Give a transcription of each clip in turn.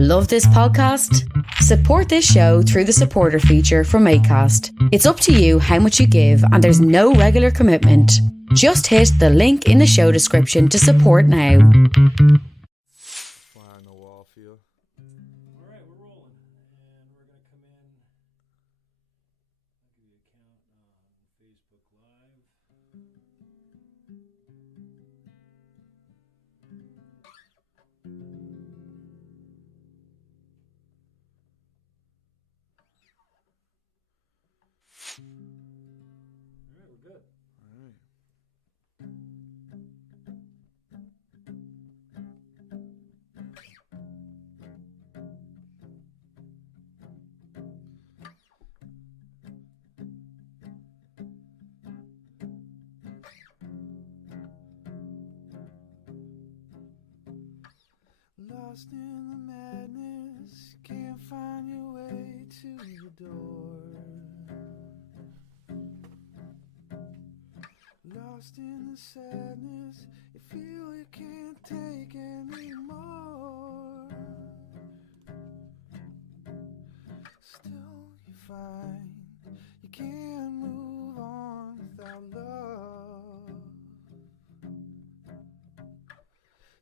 Love this podcast? Support this show through the supporter feature from Acast. It's up to you how much you give, and there's no regular commitment. Just hit the link in the show description to support now. Fly on the wall feel. All right, we're rolling, and we're going to come in. I'll give you a count on Facebook Live. All right, we're good. All right. Lost in the madness, can't find your way to the door. Lost in the sadness, you feel you can't take anymore. Still you find you can't move on without love.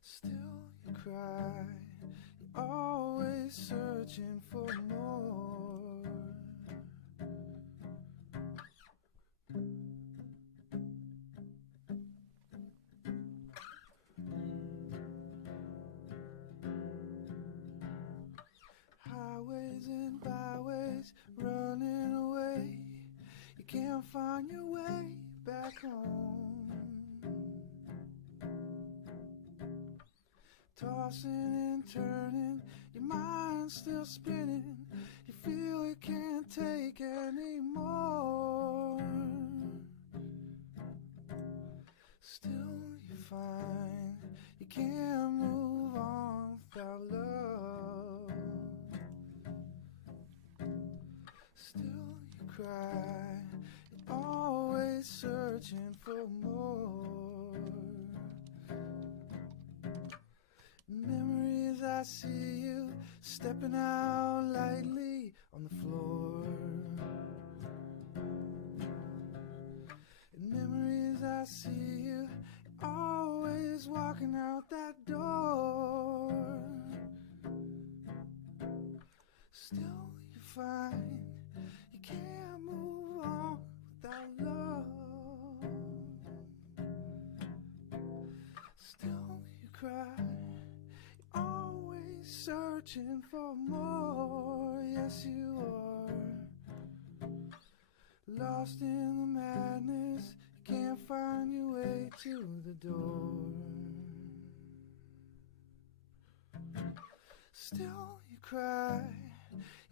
Still you cry, you're always searching for more. Highways and byways, running away, you can't find your way back home. Tossing and turning, your mind's still spinning, you feel you can't take anymore. Still you find you can't move on without love. Still you cry, you're always searching for more. Memories, I see you stepping out lightly on the floor. In memories, I see you always walking out that door. Still you find you can't move on without love. Still you cry, always searching for more. Yes, you are. Lost in the madness, you can't find your way to the door. Still you cry,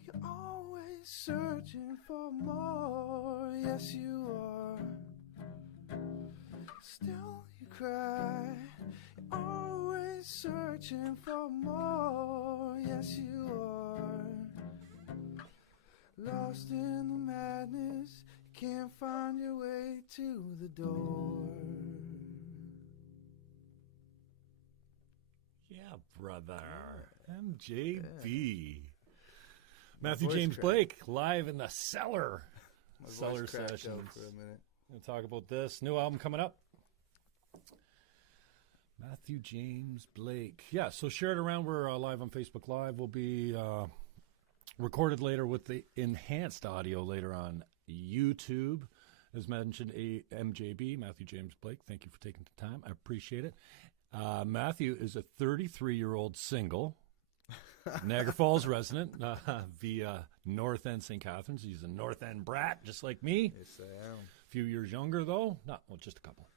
you're always searching for more. Yes, you are. Still you cry, always searching for more. Yes, you are. Lost in the madness, you can't find your way to the door. Yeah, brother. MJB. Matthew voice James cracked. Blake, live in the cellar. My Cellar voice cracked sessions. out for a minute. We'll talk about this. New album coming up. Matthew James Blake. Yeah, so share it around. We're live on Facebook Live. We'll be recorded later with the enhanced audio later on YouTube. As mentioned, MJB, Matthew James Blake. Thank you for taking the time. I appreciate it. Matthew is a 33-year-old single, Niagara Falls resident via North End St. Catharines. He's a North End brat, just like me. Yes, I am. A few years younger, though. Just a couple.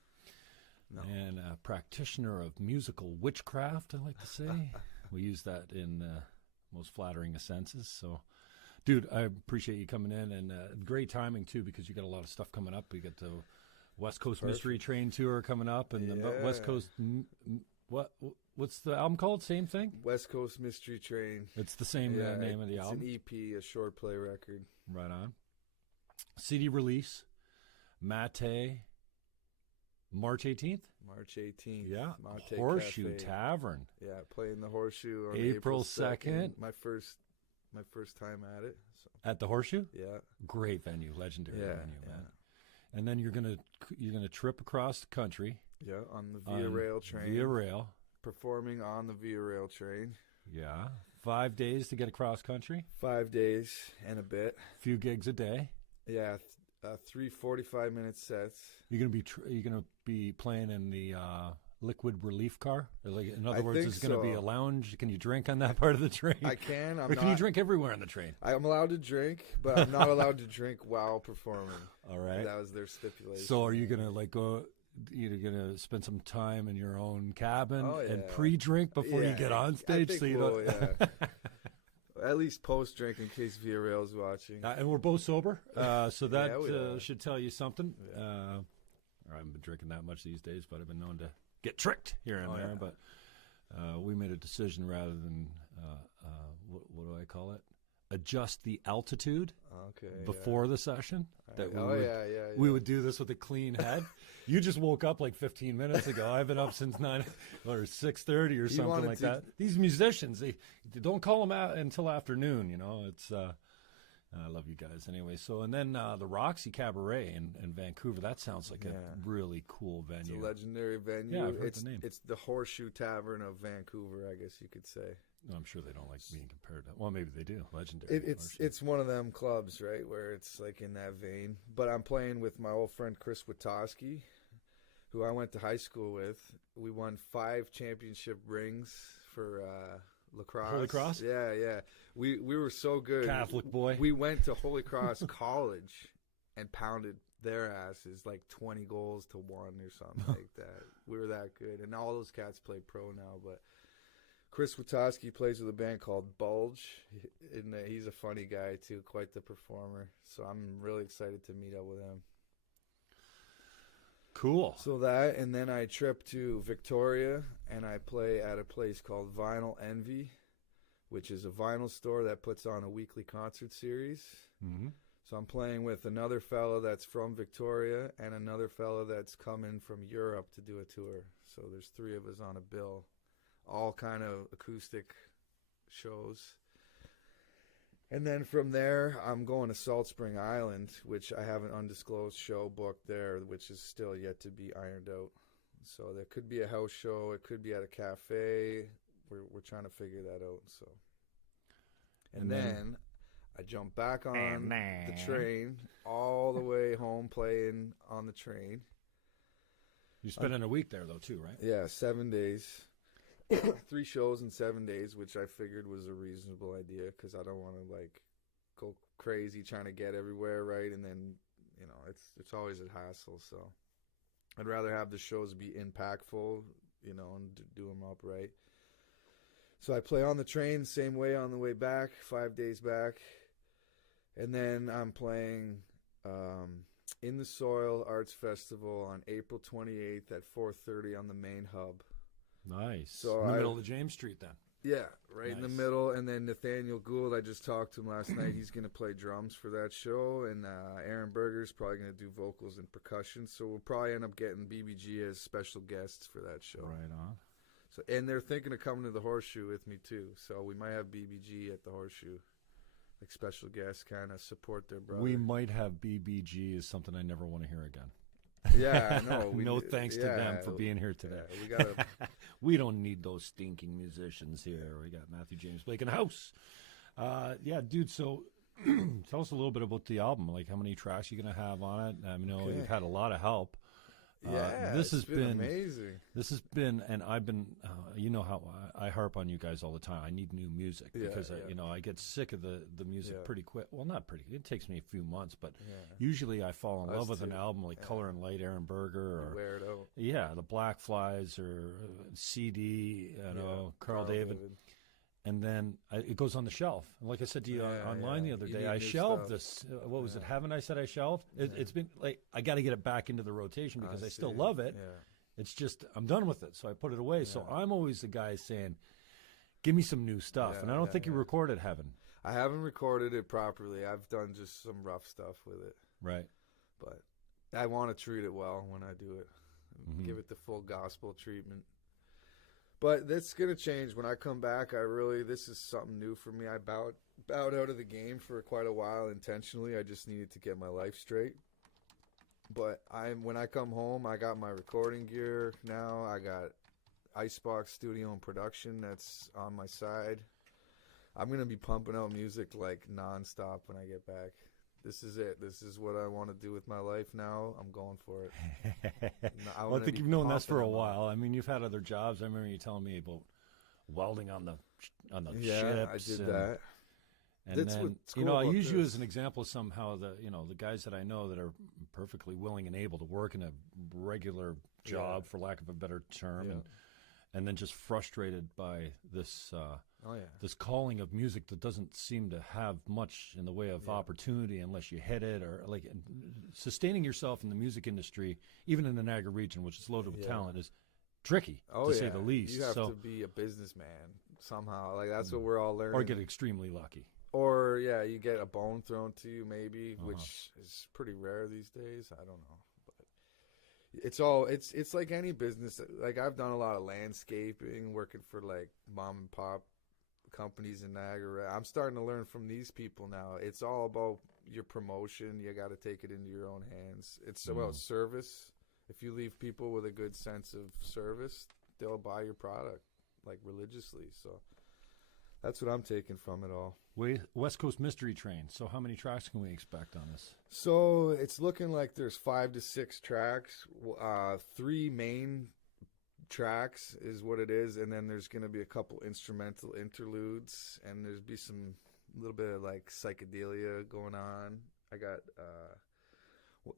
No. And a practitioner of musical witchcraft, I like to say. We use that in most flattering of senses. So, dude, I appreciate you coming in. And great timing, too, because you got a lot of stuff coming up. We got the West Coast Mystery Train Tour coming up. And the West Coast... What's the album called? Same thing? West Coast Mystery Train. It's the same name of the album? It's an EP, a short play record. Right on. CD release, Mate, March 18th? March 18th. Yeah, Monte Horseshoe Cafe. Tavern. Yeah, playing the Horseshoe on April 2nd. My first time at it. So. At the Horseshoe? Yeah. Great venue, legendary venue, yeah. man. And then you're gonna trip across the country. Yeah, on the Via Rail train. Via Rail. Performing on the Via Rail train. Yeah. 5 days to get across country. 5 days and a bit. Few gigs a day. Yeah, 3 45-minute sets. You're gonna be playing in the liquid relief car. Like, in other words, it's gonna be a lounge. Can you drink on that part of the train? I can. Or can you drink everywhere on the train? I'm allowed to drink, but I'm not allowed to drink while performing. All right. That was their stipulation. So are you gonna go? You're gonna spend some time in your own cabin and pre-drink before you get on stage, so you don't. At least post-drink in case Via Rail's watching. And we're both sober, so that should tell you something. I haven't been drinking that much these days, but I've been known to get tricked here and there. But we made a decision rather than what do I call it? Adjust the altitude before the session. That we would do this with a clean head. You just woke up like 15 minutes ago. I've been up since 9 or 6:30 or something like that. These musicians, they don't call them out until afternoon. You know, it's. I love you guys anyway. So and then the Roxy Cabaret in Vancouver. That sounds like a really cool venue. It's a legendary venue. Yeah, I've heard the name. It's the Horseshoe Tavern of Vancouver, I guess you could say. No, I'm sure they don't like being compared to. Well, maybe they do. Legendary. It's one of them clubs, right, where it's like in that vein. But I'm playing with my old friend Chris Witowski, who I went to high school with. We won 5 championship rings for lacrosse. Holy Cross? Yeah. We were so good. Catholic boy. We went to Holy Cross College and pounded their asses like 20 goals to 1 or something like that. We were that good. And all those cats play pro now, but Chris Witowski plays with a band called Bulge, and he's a funny guy too, quite the performer. So I'm really excited to meet up with him. Cool. So that, and then I trip to Victoria, and I play at a place called Vinyl Envy, which is a vinyl store that puts on a weekly concert series. Mm-hmm. So I'm playing with another fella that's from Victoria and another fella that's coming from Europe to do a tour. So there's 3 of us on a bill. All kind of acoustic shows. And then from there, I'm going to Salt Spring Island, which I have an undisclosed show booked there, which is still yet to be ironed out. So there could be a house show. It could be at a cafe. We're trying to figure that out. So, and then I jump back on the train all the way home, playing on the train. You're spending a week there, though, too, right? Yeah, 7 days. 3 shows in 7 days, which I figured was a reasonable idea because I don't want to like go crazy trying to get everywhere right, and then it's always a hassle. So I'd rather have the shows be impactful, and do them up right. So I play on the train same way on the way back, 5 days back, and then I'm playing in the Soil Arts Festival on April 28th at 4:30 on the main hub. Nice. So in the middle of James Street, then. Yeah, right in the middle. And then Nathaniel Gould, I just talked to him last night. He's going to play drums for that show. And Aaron Berger's probably going to do vocals and percussion. So we'll probably end up getting BBG as special guests for that show. Right on. So, and they're thinking of coming to the Horseshoe with me, too. So we might have BBG at the Horseshoe. Like special guests, kind of support their brother. We might have BBG is something I never want to hear again. Yeah, I know. No thanks to them for being here today. Yeah, we don't need those stinking musicians here. We got Matthew James Blake in the house. Yeah, dude, so tell us a little bit about the album. Like, how many tracks you going to have on it? I know you've had a lot of help. Yeah, this has been amazing. This has been, and I've been, you know how I harp on you guys all the time. I need new music because I get sick of the music pretty quick. Well, not pretty. It takes me a few months, but usually I fall in love with an album like Color and Light, Aaron Berger, or wear it out. Yeah, the Black Flies or CD, Carl David. And then it goes on the shelf. And like I said to you online the other day, I shelved this. What was it? Haven't I said I shelved? It's been like I got to get it back into the rotation because I still love it. Yeah. It's just I'm done with it, so I put it away. Yeah. So I'm always the guy saying, "Give me some new stuff." And I don't think you recorded Heaven. I haven't recorded it properly. I've done just some rough stuff with it. Right. But I want to treat it well when I do it. give it the full gospel treatment. But that's going to change when I come back. This is something new for me. I bowed out of the game for quite a while intentionally. I just needed to get my life straight. But when I come home, I got my recording gear now. I got Icebox Studio and Production that's on my side. I'm going to be pumping out music like nonstop when I get back. This is it. This is what I want to do with my life now. I'm going for it. Well, I think you've known this for a while. I mean, you've had other jobs. I remember you telling me about welding on the ships. Yeah, I did that. And that's then, cool I use you as an example of somehow the guys that I know that are perfectly willing and able to work in a regular job, for lack of a better term, and then just frustrated by this this calling of music that doesn't seem to have much in the way of opportunity unless you hit it, or like sustaining yourself in the music industry, even in the Niagara region, which is loaded with talent, is tricky to say the least. You have to be a businessman somehow. Like that's what we're all learning. Or get extremely lucky. Or you get a bone thrown to you maybe, which is pretty rare these days. I don't know. It's like any business. Like I've done a lot of landscaping, working for like mom and pop companies in Niagara. I'm starting to learn from these people now. It's all about your promotion. You got to take it into your own hands. It's about service. If you leave people with a good sense of service, they'll buy your product like religiously. So that's what I'm taking from it all. West Coast Mystery Train. So how many tracks can we expect on this? So it's looking like there's 5 to 6 tracks. 3 main tracks is what it is, and then there's going to be a couple instrumental interludes, and there's be some little bit of like psychedelia going on. I got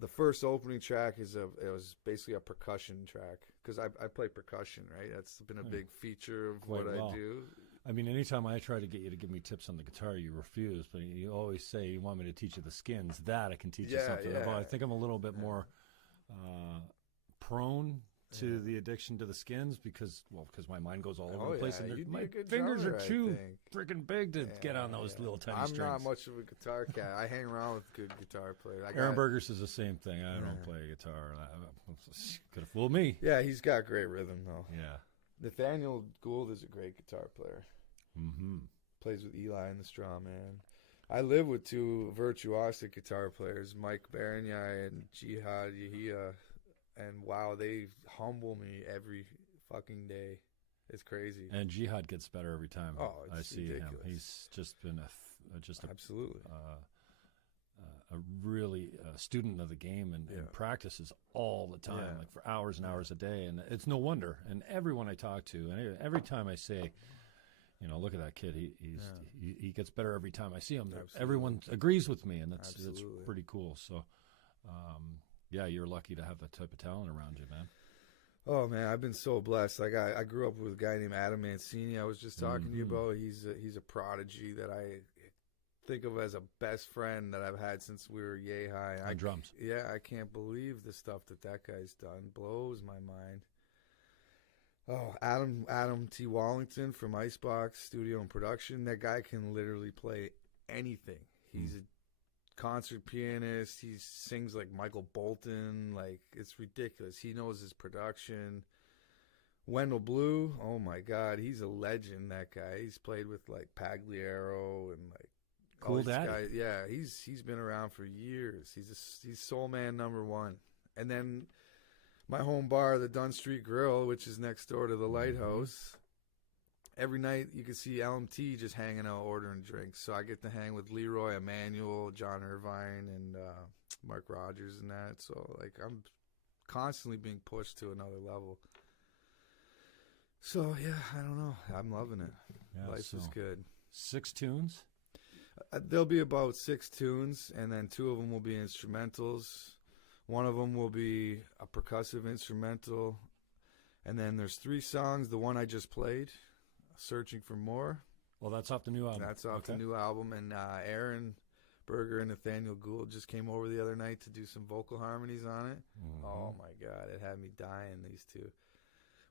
the first opening track it was basically a percussion track because I play percussion, right? That's been a big feature of what I do. I mean, anytime I try to get you to give me tips on the guitar, you refuse. But you always say you want me to teach you the skins. That I can teach you something about. I think I'm a little bit more prone to the addiction to the skins because my mind goes all over the place. And my fingers are too freaking big to get on those little tiny strings. I'm not much of a guitar cat. I hang around with good guitar players. Aaron Burgers is the same thing. I don't play guitar. Could have fooled me. Yeah, he's got great rhythm, though. Yeah. Nathaniel Gould is a great guitar player. Mm-hmm. Plays with Eli and the Straw Man. I live with 2 virtuosic guitar players, Mike Baranyai and Jihad Yahia, and wow, they humble me every fucking day. It's crazy. And Jihad gets better every time. I see ridiculous. Him. He's just been absolutely a really student of the game and practices all the time, like for hours and hours a day. And it's no wonder. And everyone I talk to, and every time I say, look at that kid, he gets better every time I see him. Absolutely. Everyone agrees with me, and that's pretty cool. So, you're lucky to have that type of talent around you, man. Oh man, I've been so blessed. Like I grew up with a guy named Adam Mancini. I was just talking to you about. He's a prodigy that I think of as a best friend that I've had since we were yay high. On drums. Yeah, I can't believe the stuff that guy's done. Blows my mind. Oh, Adam T. Wallington from Icebox Studio and Production. That guy can literally play anything. He's a concert pianist. He sings like Michael Bolton. Like, it's ridiculous. He knows his production. Wendell Blue, oh my God, he's a legend, that guy. He's played with like Pagliaro and like Cool Daddy. Guys. Yeah, he's been around for years. He's soul man #1. And then my home bar, the Dunn Street Grill, which is next door to the Lighthouse. Every night you can see LMT just hanging out ordering drinks. So I get to hang with Leroy Emanuel, John Irvine, and Mark Rogers and that. So like I'm constantly being pushed to another level. So yeah, I don't know. I'm loving it. Yeah, Life is good. 6 tunes? There'll be about 6 tunes, and then 2 of them will be instrumentals. One of them will be a percussive instrumental. And then there's 3 songs. The one I just played, Searching for More. Well, that's off the new album. That's off the new album. And Aaron Berger and Nathaniel Gould just came over the other night to do some vocal harmonies on it. Mm-hmm. Oh, my God. It had me dying, these 2.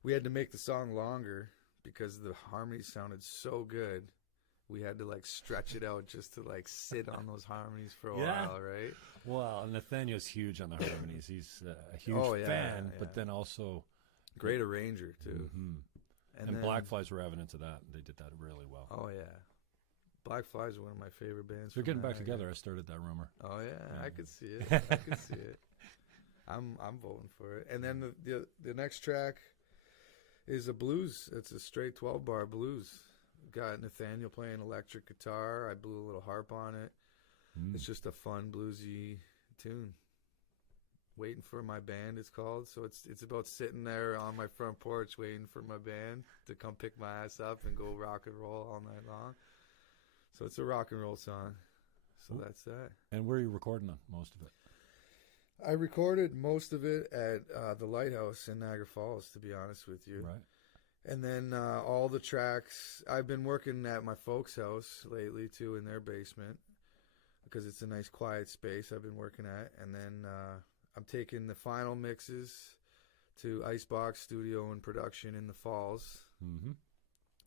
We had to make the song longer because the harmonies sounded so good. we had to like stretch it out just to like sit on those harmonies for a while, right? Well, Nathaniel's huge on the harmonies. He's a huge fan, but then also great arranger too. And then, Blackflies were evidence of that. They did that really well. Oh yeah, Blackflies are one of my favorite bands. They're getting back together. I started that rumor. Oh yeah, I could see it. I could see it. I'm voting for it. And then the next track is a blues. It's a straight 12-bar blues. Got Nathaniel playing electric guitar. I blew a little harp on it. It's just a fun bluesy tune. Waiting for My Band, it's called. So it's about sitting there on my front porch waiting for my band to come pick my ass up and go rock and roll all night long. So it's a rock and roll song. So that's that. And where are you recording on most of it? I recorded most of it at the Lighthouse in Niagara Falls, to be honest with you. Right. And then all the tracks, I've been working at my folks' house lately, too, in their basement, because it's a nice, quiet space I've been working at. And then I'm taking the final mixes to Icebox Studio and Production in the Falls. Mm-hmm.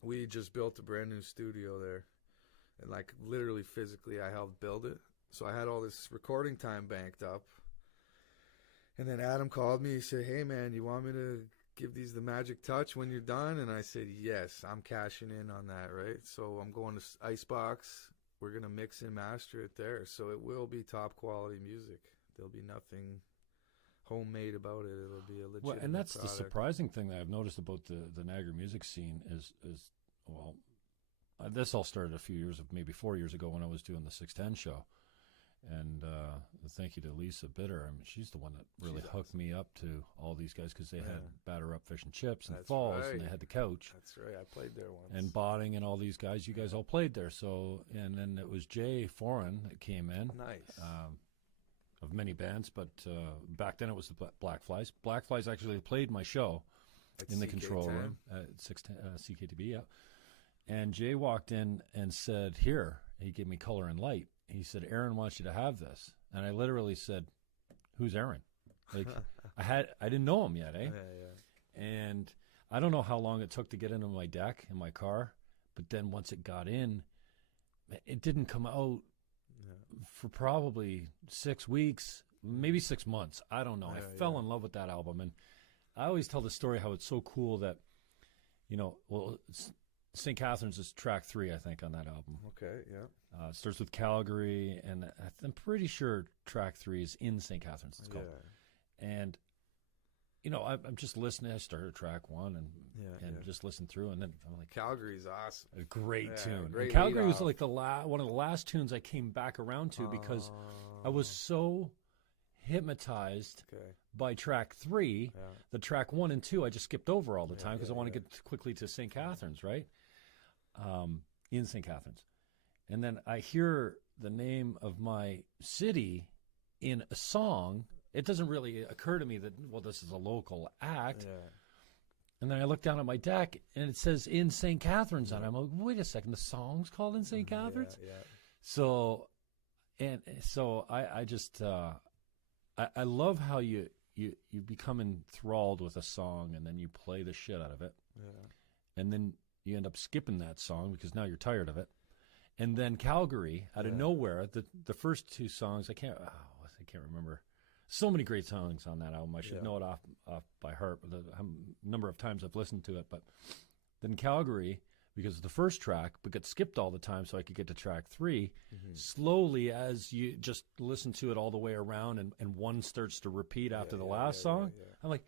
We just built a brand new studio there. And, like, literally, physically, I helped build it. So I had all this recording time banked up. And then Adam called me. He said, hey, man, you want me to give these the magic touch when you're done? And I said, yes, I'm cashing in on that, right? So I'm going to Icebox. We're going to mix and master it there. So it will be top quality music. There'll be nothing homemade about it. It'll be a legitimate Well, and that's product. the surprising thing that I've noticed about the Niagara music scene is well, this all started maybe 4 years ago when I was doing the 610 show. And thank you to Lisa Bitter. I mean, she's the one that really hooked me up to all these guys because they had Batter Up Fish and Chips and Falls, and they had the Couch. That's right. I played there once. And Botting and all these guys. You guys all played there. So, and then it was Jay Foreign that came in. Nice. Of many bands, but back then it was the Blackflies. Blackflies actually played my show in the control room at CKTB. Yeah. And Jay walked in and said, "Here." He gave me color and light. He said, Aaron wants you to have this. And I literally said, who's Aaron? Like, I didn't know him yet, eh? Yeah. And I don't know how long it took to get into my deck in my car, but then once it got in, it didn't come out for probably 6 weeks, maybe 6 months. I don't know. I fell in love with that album. And I always tell the story how it's so cool that, St. Catherine's is track 3, I think, on that album. Okay, yeah. It starts with Calgary, and I'm pretty sure track 3 is in St. Catherine's, it's called. And, I'm just listening. I started track 1 and just listened through, and then I'm like, Calgary's awesome. A great tune. Great and Calgary was like one of the last tunes I came back around to because I was so hypnotized by track 3. The track 1 and 2 I just skipped over all the time because I want to get quickly to St. Catherine's, right? In St. Catherine's. And then I hear the name of my city in a song. It doesn't really occur to me that, this is a local act. And then I look down at my deck, and it says in St. Catherine's on it. I'm like, wait a second, the song's called in St. Catherine's? So I just, I love how you become enthralled with a song, and then you play the shit out of it. And then you end up skipping that song because now you're tired of it. And then Calgary, out of nowhere, the first 2 songs, I can't remember. So many great songs on that album. I should know it off by heart, the number of times I've listened to it. But then Calgary, because of the first track, but got skipped all the time so I could get to track 3, slowly as you just listen to it all the way around and one starts to repeat after the last song, I'm like,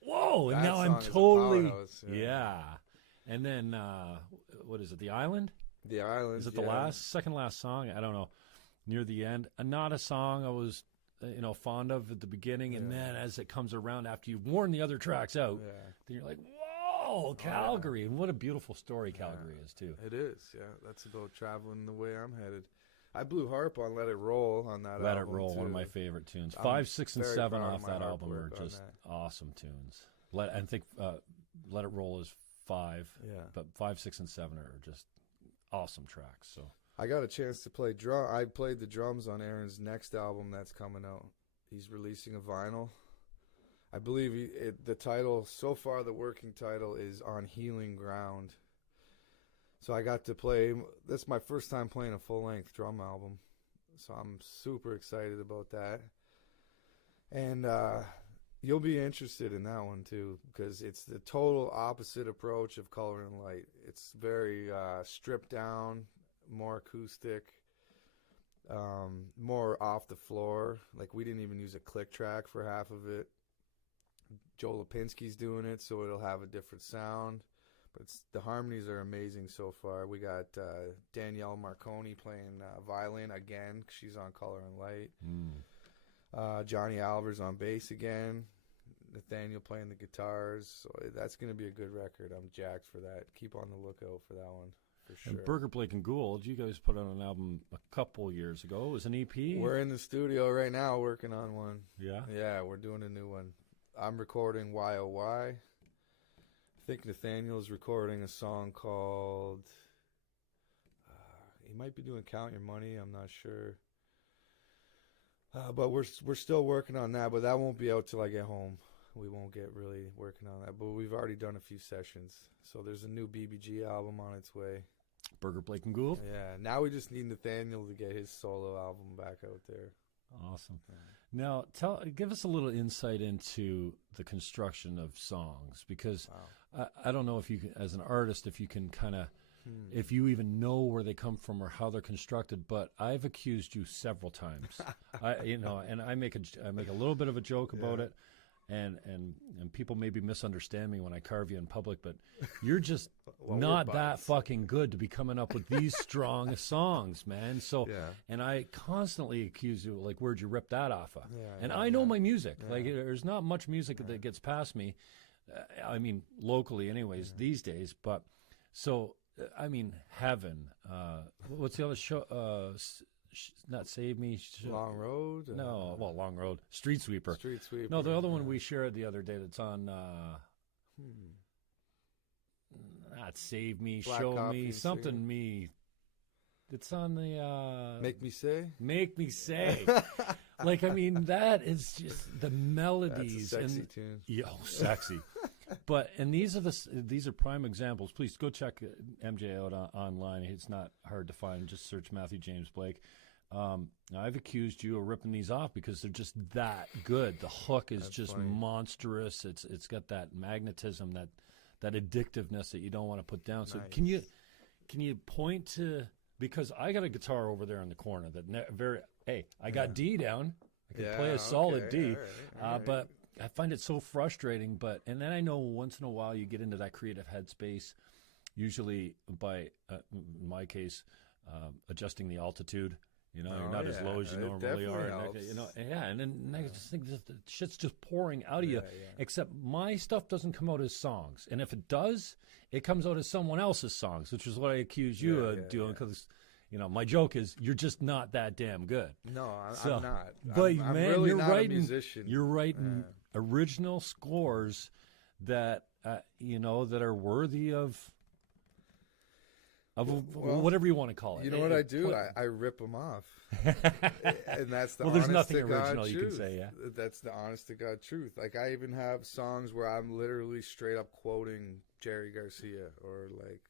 whoa, and now I'm totally, And then, what is it, The Island? The Island. Is it the second last song? I don't know. Near the end. Not a song I was, fond of at the beginning. And then as it comes around, after you've worn the other tracks out, then you're like, whoa, Calgary. And what a beautiful story Calgary is, too. It is, That's about traveling the way I'm headed. I blew harp on Let It Roll on that album. Let It Roll, one of my favorite tunes. 5, 6, and 7 off that album are just awesome tunes. I think Let It Roll is 5, but 5, 6, and 7 are just awesome tracks. So I got a chance to play drum. I played the drums on Aaron's next album that's coming out. He's releasing a vinyl. I believe the title, so far the working title is On Healing Ground. So I got to play. That's my first time playing a full-length drum album. So I'm super excited about that. And you'll be interested in that one too, because it's the total opposite approach of Color and Light. It's very stripped down, more acoustic, more off the floor. Like, we didn't even use a click track for half of it. Joe Lipinski's doing it, so it'll have a different sound. But the harmonies are amazing so far. We got Danielle Marconi playing violin again. She's on Color and Light. Johnny Alvarez on bass again. Nathaniel playing the guitars. So that's going to be a good record. I'm jacked for that. Keep on the lookout for that one, for sure. And Burger, Blake, and Gould, you guys put out an album a couple years ago. It was an EP? We're in the studio right now working on one. Yeah? Yeah, we're doing a new one. I'm recording YOY. I think Nathaniel's recording a song called, he might be doing Count Your Money, I'm not sure. But we're still working on that, but that won't be out till I get home. We won't get really working on that, but we've already done a few sessions. So there's a new BBG album on its way. Burger, Blake, and Gould? Yeah, now we just need Nathaniel to get his solo album back out there. Awesome. Now, give us a little insight into the construction of songs, because I don't know if you, as an artist, if you can kind of, if you even know where they come from or how they're constructed. But I've accused you several times, and I make a little bit of a joke about it, and people maybe misunderstand me when I carve you in public, but you're just not that fucking good to be coming up with these strong songs, man. So, and I constantly accuse you, like, where'd you rip that off of? And I know my music. Like, there's not much music that gets past me. I mean, locally anyways, these days. But, so, I mean, Heaven. What's the other show? Not Save Me. Long Road? No, well, Long Road. Street Sweeper. Street Sweeper. No, the other one we shared the other day that's on not Save Me, Black Show Coffee Me, something Singer. Me. It's on the Make Me Say? Make Me Say. Like, I mean, that is just the melodies. That's a sexy and, tune. Yeah, sexy. But, and these are prime examples. Please go check MJ out online. It's not hard to find. Just search Matthew James Blake. I've accused you of ripping these off because they're just that good. The hook is just monstrous. It's got that magnetism, that addictiveness that you don't want to put down. So can you point to, because I got a guitar over there in the corner that I got D down. I can play a solid D, all right. but I find it so frustrating. And then I know once in a while you get into that creative headspace, usually by, in my case, adjusting the altitude. You're not as low as you normally are. And then I just think the shit's just pouring out of you. Except my stuff doesn't come out as songs, and if it does, it comes out as someone else's songs, which is what I accuse you of doing. Because my joke is you're just not that damn good. No, I'm not. But I'm man, really you're not writing. a musician. You're writing original scores that that are worthy of whatever you want to call it. You know what I do? I rip them off. And that's the there's honest nothing to God original you truth. can say, yeah. That's the honest to God truth. Like, I even have songs where I'm literally straight up quoting Jerry Garcia, or like,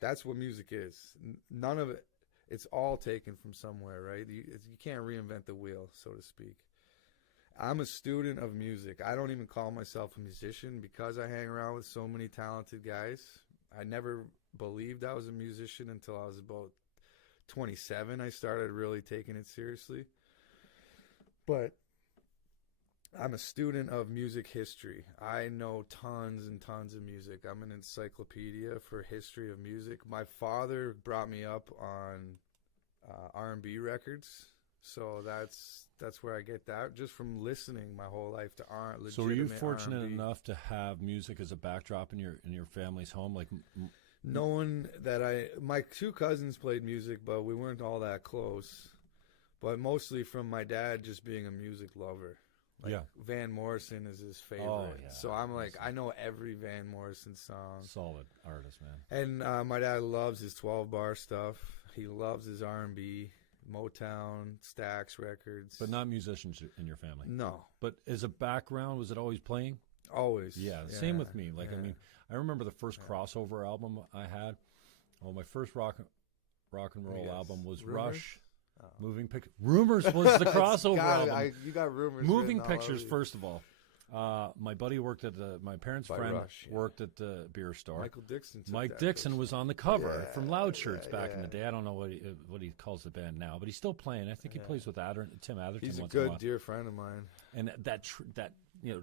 that's what music is. None of it, it's all taken from somewhere, right? You can't reinvent the wheel, so to speak. I'm a student of music. I don't even call myself a musician because I hang around with so many talented guys. I never believed I was a musician until I was about 27. I started really taking it seriously. But I'm a student of music history. I know tons and tons of music. I'm an encyclopedia for history of music. My father brought me up on R&B records. So that's where I get that, just from listening my whole life to legitimate. So were you fortunate R&B. enough to have music as a backdrop in your family's home? Like, knowing that my two cousins played music, but we weren't all that close. But mostly from my dad just being a music lover. Like, Van Morrison is his favorite. Oh, yeah. So I'm like, I know every Van Morrison song. Solid artist, man. And my dad loves his 12-bar stuff. He loves his R&B, Motown, Stax records. But not musicians in your family? No. But as a background, was it always playing? Always. Yeah, same with me. Like, I mean, I remember the first crossover album I had. Oh, my first rock and roll album was Rumors? Rush. Moving Pictures. Rumors was the crossover album. You got Rumors. Moving Pictures, first of all. My buddy worked at my parents' friend Rush, worked at the beer store. Michael Dixon. Mike Dixon was on the cover from Loud Shirts back in the day. I don't know what he calls the band now, but he's still playing. I think he plays with Tim Atherton. He's a once in a good while. dear friend of mine. And that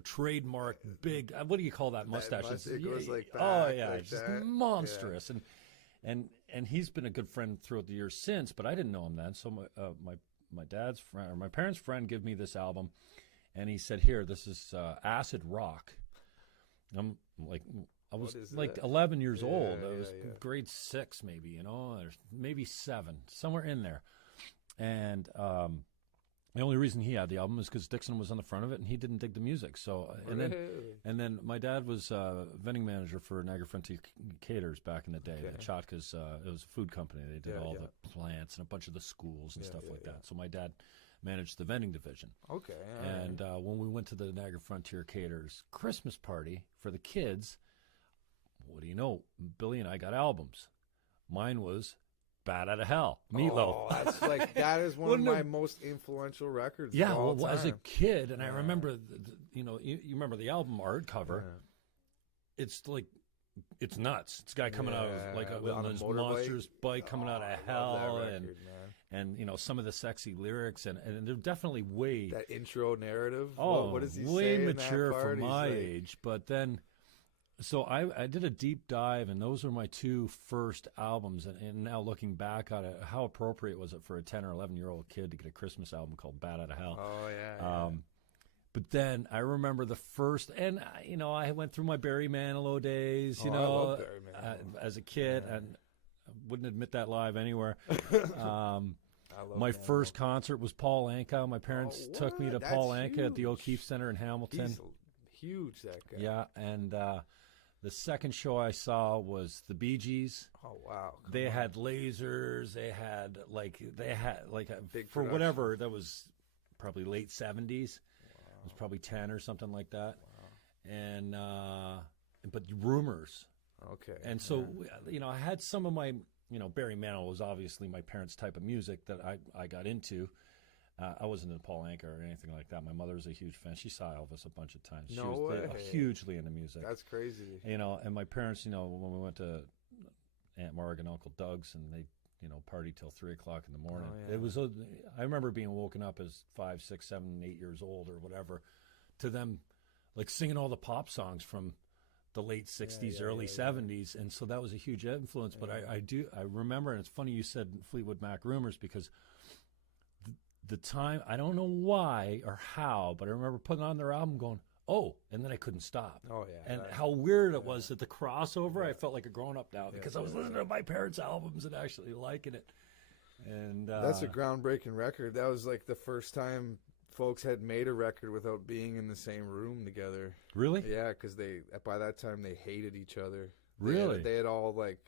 trademark big. What do you call that mustache? It goes like that. Oh yeah, like it's just that. monstrous. And he's been a good friend throughout the years since, but I didn't know him then. So my dad's friend or my parents' friend gave me this album, and he said, "Here, this is acid rock." I'm like, I was like 11 years old. I was grade 6, maybe, or maybe 7, somewhere in there. And the only reason he had the album is because Dixon was on the front of it, and he didn't dig the music. So, and then my dad was vending manager for Niagara Frontier Caters back in the day. The Chotkas, it was a food company. They did all the plants and a bunch of the schools and stuff like that. So my dad managed the vending division. Okay. And when we went to the Niagara Frontier Caters Christmas party for the kids, what do you know? Billy and I got albums. Mine was Bat Out of Hell, Meatloaf. Oh, that's like that is one of my most influential records. Yeah, of all time. as a kid, and I remember, you remember the album art cover. Yeah. It's like, it's nuts. It's a guy coming out of like one of those monsters bike coming out of hell, record, and some of the sexy lyrics, and they're definitely way that intro narrative. Oh, what does he way say mature in that part? for my age, but then. So I did a deep dive, and those were my 2 first albums. And now looking back on it, how appropriate was it for a 10 or 11-year-old kid to get a Christmas album called Bat Out of Hell? Oh, yeah. But then I remember the first, and, I went through my Barry Manilow days, I love Barry Manilow. As a kid, and I wouldn't admit that live anywhere. My Manilow. first concert was Paul Anka. My parents took me to Paul Anka at the O'Keefe Center in Hamilton. He's huge, that guy. Yeah, and... the second show I saw was the Bee Gees. Oh wow! They had lasers. They had like a big for production. whatever that was probably late 70s. It was probably 10 or something like that. Wow. And but Rumors. Okay. And so I had some of my Barry Manilow was obviously my parents' type of music that I got into. I wasn't into Paul Anka or anything like that. My mother was a huge fan. She saw Elvis a bunch of times. She was hugely into music. That's crazy. And my parents, when we went to Aunt Marg and Uncle Doug's, and they, party till 3:00 in the morning. Oh, yeah. It was. I remember being woken up as 5, 6, 7, 8 years old or whatever, to them, like singing all the pop songs from the late 60s, early 70s, and so that was a huge influence. But I remember, and it's funny you said Fleetwood Mac Rumors because. The time, I don't know why or how, but I remember putting on their album going, oh, and then I couldn't stop. Oh, yeah. And how weird it was at the crossover. I felt like a grown-up now because I was listening to my parents' albums and actually liking it. And that's a groundbreaking record. That was like the first time folks had made a record without being in the same room together. Really? Yeah, because by that time they hated each other. Really? They had all like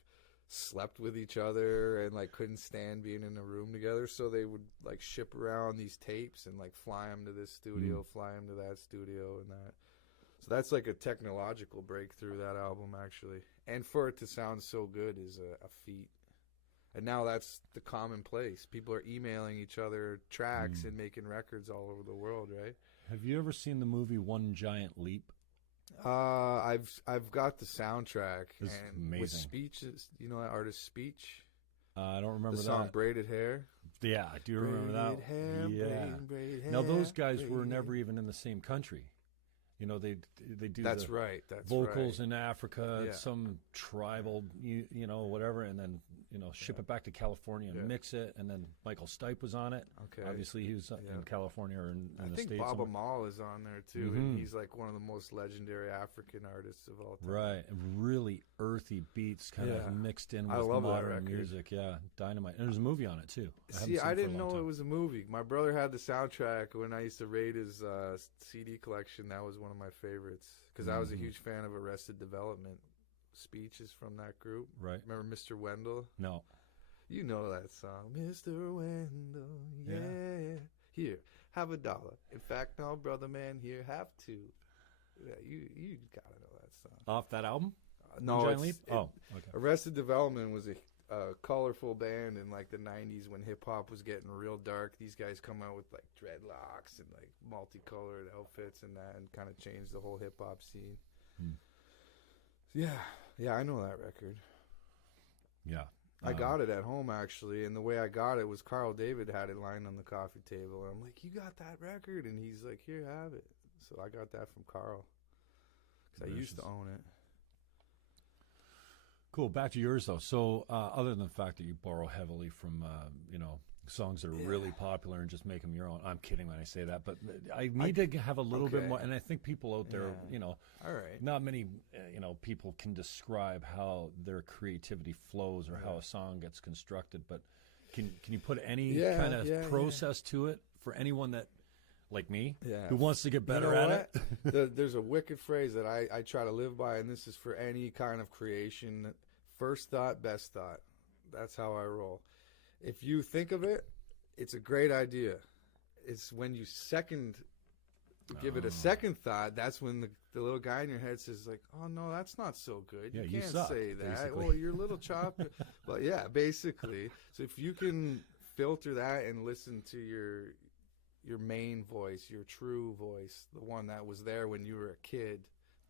slept with each other and like couldn't stand being in a room together, so they would like ship around these tapes and like fly them to this studio, fly them to that studio, and that. So that's like a technological breakthrough, that album actually, and for it to sound so good is a feat. And now that's the commonplace. People are emailing each other tracks and making records all over the world, right? Have you ever seen the movie One Giant Leap? I've got the soundtrack, It's and amazing. with Speech, that artist Speech. I don't remember The song that. Braided Hair. Yeah, I do remember that. Braided hair, Yeah. braided hair, Now those guys were braided never hair. even in the same country. They do That's the right. That's vocals right. in Africa, Yeah. some tribal, whatever, and then ship it back to California and mix it. And then Michael Stipe was on it. Okay. Obviously, he was in California or in I the think States. Baba somewhere. Maal is on there too, and he's like one of the most legendary African artists of all time. Right, really earthy beats, kind of mixed in with I love that modern record. music. Yeah, dynamite. And there's a movie on it too. See, I didn't know it was a movie. My brother had the soundtrack when I used to raid his CD collection. That was one of my favorites because I was a huge fan of Arrested Development. Speech is from that group. Right. Remember Mr. Wendell? No. You know that song, Mr. Wendell. Yeah. Here, have $1. In fact, no, brother man, here, have 2. Yeah, you gotta know that song. Off that album? No, Giant Leap? Okay. Arrested Development was a colorful band in like the 90s when hip hop was getting real dark. These guys come out with like dreadlocks and like multicolored outfits and that, and kind of changed the whole hip hop scene. Yeah, I know that record. Yeah. I got it at home actually, and the way I got it was Carl David had it lying on the coffee table, and I'm like, "You got that record?" And he's like, "Here, have it." So I got that from Carl because I used to own it. Cool. Back to yours though. So other than the fact that you borrow heavily from songs that are really popular and just make them your own. I'm kidding when I say that, but I need to have a little bit more. And I think people out there, all right, not many, people can describe how their creativity flows or how a song gets constructed. But can you put any kind of process to it for anyone that, like me, who wants to get better at it? There's a wicked phrase that I try to live by, and this is for any kind of creation. First thought, best thought. That's how I roll. If you think of it, it's a great idea. It's when you give it a second thought, that's when the little guy in your head says like, "Oh no, that's not so good. You can't suck, say that. basically. Well, you're a little chopped." But yeah, basically. So if you can filter that and listen to your main voice, your true voice, the one that was there when you were a kid,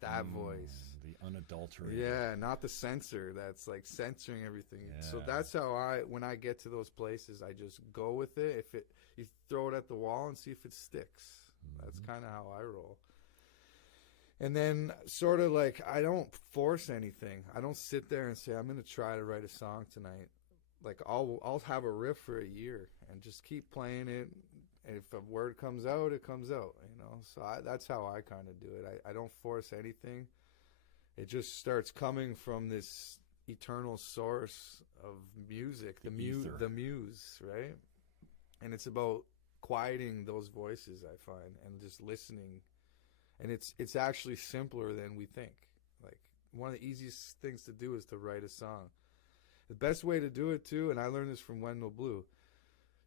that voice. The unadulterated. Yeah, not the censor that's like censoring everything. Yeah. So that's how when I get to those places, I just go with it. You throw it at the wall and see if it sticks. That's kind of how I roll. And then sort of like, I don't force anything. I don't sit there and say, I'm going to try to write a song tonight. Like I'll have a riff for a year and just keep playing it. And if a word comes out, it comes out, So that's how I kind of do it. I don't force anything. It just starts coming from this eternal source of music, the muse, right? And it's about quieting those voices, I find, and just listening. And it's actually simpler than we think. Like, one of the easiest things to do is to write a song. The best way to do it, too, and I learned this from Wendell Blue,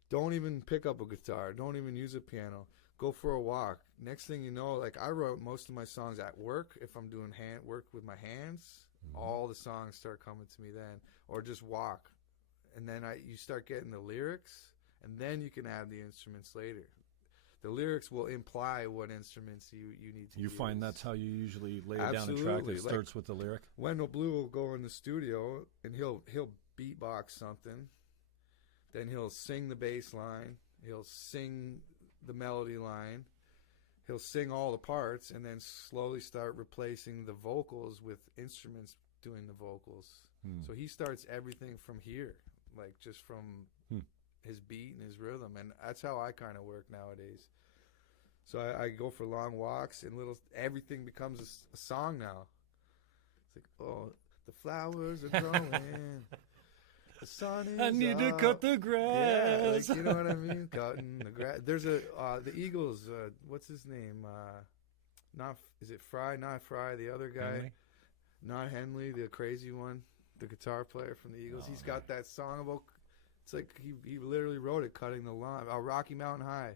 don't even pick up a guitar. Don't even use a piano. Go for a walk. Next thing you know, like I wrote most of my songs at work. If I'm doing work with my hands, all the songs start coming to me then. Or just walk. And then you start getting the lyrics, and then you can add the instruments later. The lyrics will imply what instruments you need to use. You find that's how you usually lay down a track that starts with the lyric? Wendell Blue will go in the studio, and he'll beatbox something. Then he'll sing the bass line. He'll sing the melody line. He'll sing all the parts and then slowly start replacing the vocals with instruments doing the vocals. So he starts everything from here, like just from his beat and his rhythm. And that's how I kind of work nowadays. So I go for long walks and everything becomes a song now. It's like, oh, the flowers are growing. The sun is I need up. to cut the grass. Yeah, like, you know what I mean? Cutting the grass. There's the Eagles. What's his name? Is it Fry? Not Fry. The other guy. Henley? Not Henley. The crazy one. The guitar player from the Eagles. He's got that song about. It's like he literally wrote it, cutting the lawn. Rocky Mountain High.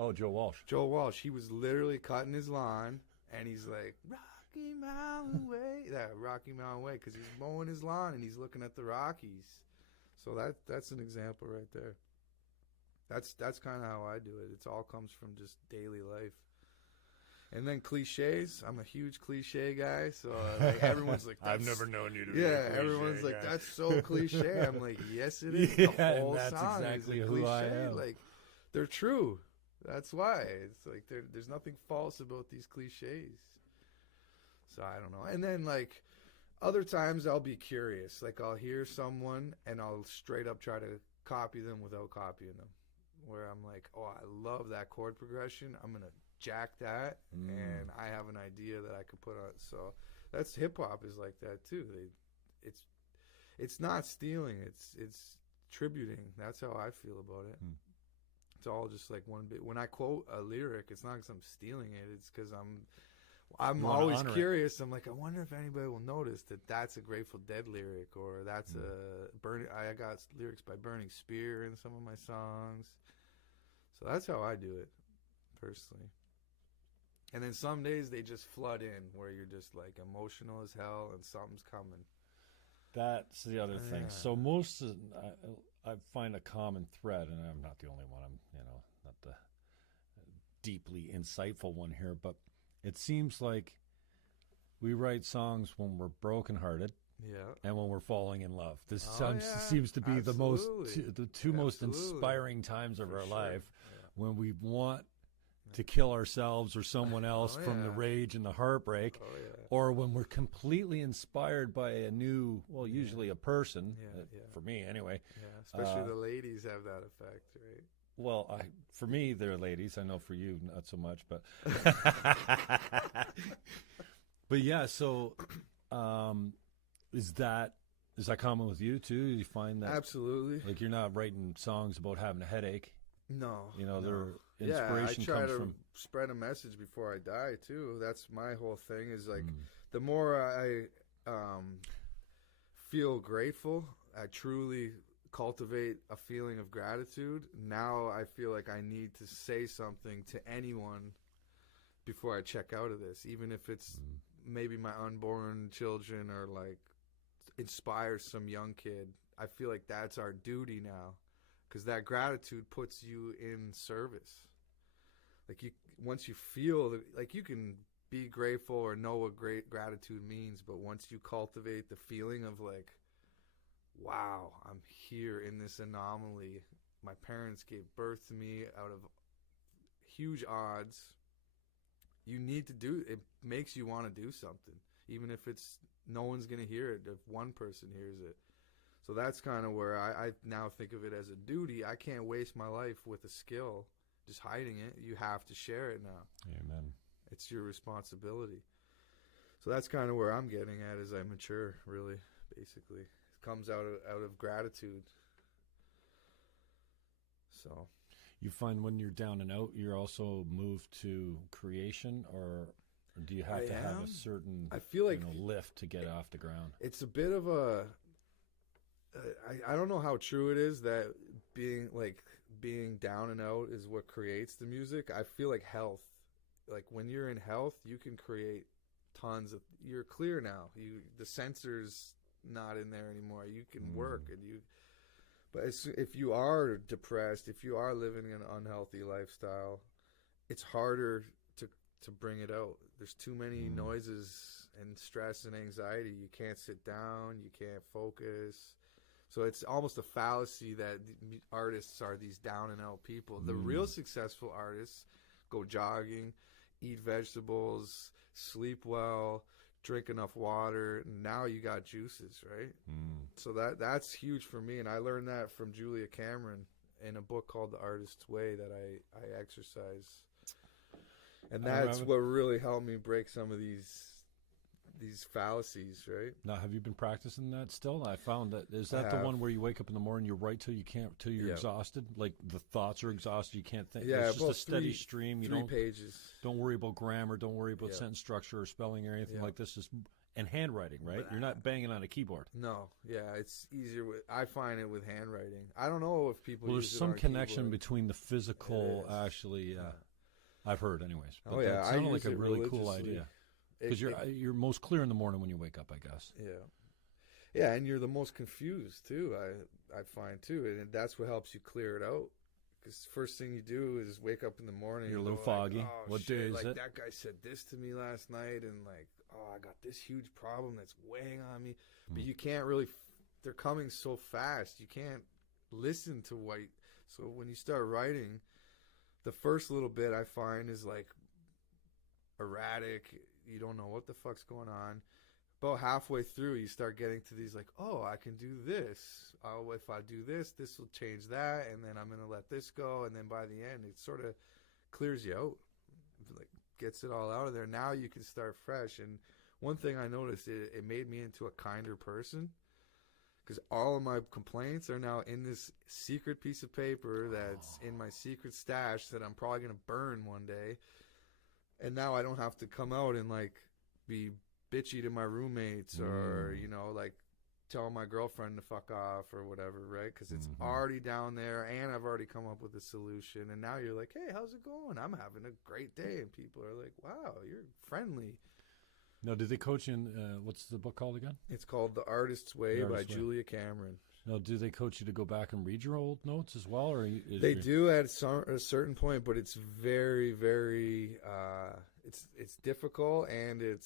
Oh, Joe Walsh. Joe Walsh. He was literally cutting his lawn, and he's like, Rocky Mountain Way. Yeah, Rocky Mountain Way, because he's mowing his lawn and he's looking at the Rockies. So that's an example right there. That's kind of how I do it. It all comes from just daily life. And then cliches. I'm a huge cliche guy, so like, everyone's like, I've never known you to be a cliche everyone's guy. like, that's so cliche. I'm like, yes, it is. Yeah, the whole that's song exactly is a who cliche. I am. Like, they're true. That's why. It's like there's nothing false about these cliches. So I don't know. And then like other times I'll be curious. Like I'll hear someone and I'll straight up try to copy them without copying them. Where I'm like, oh, I love that chord progression. I'm going to jack that, and I have an idea that I could put on. So that's hip-hop is like that too. It's not stealing. It's tributing. That's how I feel about it. It's all just like one bit. When I quote a lyric, it's not because I'm stealing it. It's because I'm always curious. I'm like, I wonder if anybody will notice that that's a Grateful Dead lyric, or that's I got lyrics by Burning Spear in some of my songs. So that's how I do it, personally. And then some days they just flood in where you're just like emotional as hell and something's coming. That's the other thing. Yeah. So I find a common thread, and I'm not the only one. I'm, not the deeply insightful one here, but it seems like we write songs when we're brokenhearted. Yeah. And when we're falling in love. This yeah. seems to be Absolutely. the two most Absolutely. inspiring times of For our sure. life, Yeah. when we want to kill ourselves or someone else from the yeah. rage and the heartbreak, Oh, yeah. or when we're completely inspired by a new, usually a person, Yeah, yeah. for me anyway. Yeah, especially the ladies have that effect, right? Well, for me, they're ladies. I know for you, not so much, but but yeah. So, is that common with you too? You find that Absolutely. like you're not writing songs about having a headache. No. Their Yeah, inspiration I try comes to from. spread a message before I die too. That's my whole thing. Is like the more I feel grateful, I truly cultivate a feeling of gratitude. Now I feel like I need to say something to anyone before I check out of this, even if it's maybe my unborn children or like inspire some young kid. I feel like that's our duty now, because that gratitude puts you in service. Like once you feel like you can be grateful or know what great gratitude means, but once you cultivate the feeling of like, wow, I'm here in this anomaly. My parents gave birth to me out of huge odds. You need to do it. Makes you want to do something, even if it's no one's going to hear it, if one person hears it. So that's kind of where I now think of it as a duty. I can't waste my life with a skill just hiding it. You have to share it now. Amen. It's your responsibility. So that's kind of where I'm getting at as I mature, really, basically. It comes out of gratitude. So You find when you're down and out, you're also moved to creation, or do you have to have a certain I feel like lift to get off the ground? it's a bit of a I don't know how true it is that being down and out is what creates the music. I feel like health. Like when you're in health, you can create tons of. You're clear now. The sensor's not in there anymore. You can work and you. But if you are depressed, if you are living an unhealthy lifestyle, it's harder to bring it out. There's too many noises and stress and anxiety. You can't sit down. You can't focus. So it's almost a fallacy that artists are these down and out people. The real successful artists go jogging, eat vegetables, sleep well, drink enough water. And now you got juices, right? So that's huge for me. And I learned that from Julia Cameron in a book called The Artist's Way that I exercise. And that's what really helped me break some of these fallacies, right? Now, have you been practicing that still? I found that is that the one where you wake up in the morning, you write till you're exhausted, like the thoughts are exhausted, you can't think. Yeah, it's just a steady stream. You three pages. Don't worry about grammar, don't worry about sentence structure or spelling or anything like this. And handwriting, right? You're not banging on a keyboard. No, yeah, it's easier. I find it with handwriting. I don't know if people. Well, use there's some connection keyboard. between the physical, actually. I've heard, anyways. But Oh yeah, that I sounded use like a it really cool religiously. idea. Because you're most clear in the morning when you wake up, I guess. Yeah, and you're the most confused too. I find too, and that's what helps you clear it out. Because first thing you do is wake up in the morning. You're a and little go like, foggy. oh, What shit, day is like, it? That guy said this to me last night, and like, oh, I got this huge problem that's weighing on me. But you can't really. They're coming so fast. You can't listen to what. So when you start writing, the first little bit I find is like erratic. You don't know what the fuck's going on. About halfway through, you start getting to these like, oh, I can do this. Oh, if I do this, this will change that, and then I'm gonna let this go, and then by the end, it sort of clears you out, like gets it all out of there. Now you can start fresh. And one thing I noticed, it made me into a kinder person, because all of my complaints are now in this secret piece of paper that's in my secret stash that I'm probably gonna burn one day. And now I don't have to come out and like be bitchy to my roommates or, like tell my girlfriend to fuck off or whatever, right? Because it's already down there and I've already come up with a solution. And now you're like, hey, how's it going? I'm having a great day. And people are like, wow, you're friendly. Now, did they coach you in, what's the book called again? It's called The Artist's Way by Julia Cameron. Now, do they coach you to go back and read your old notes as well? Or they do at a certain point, but it's very, very, it's difficult, and it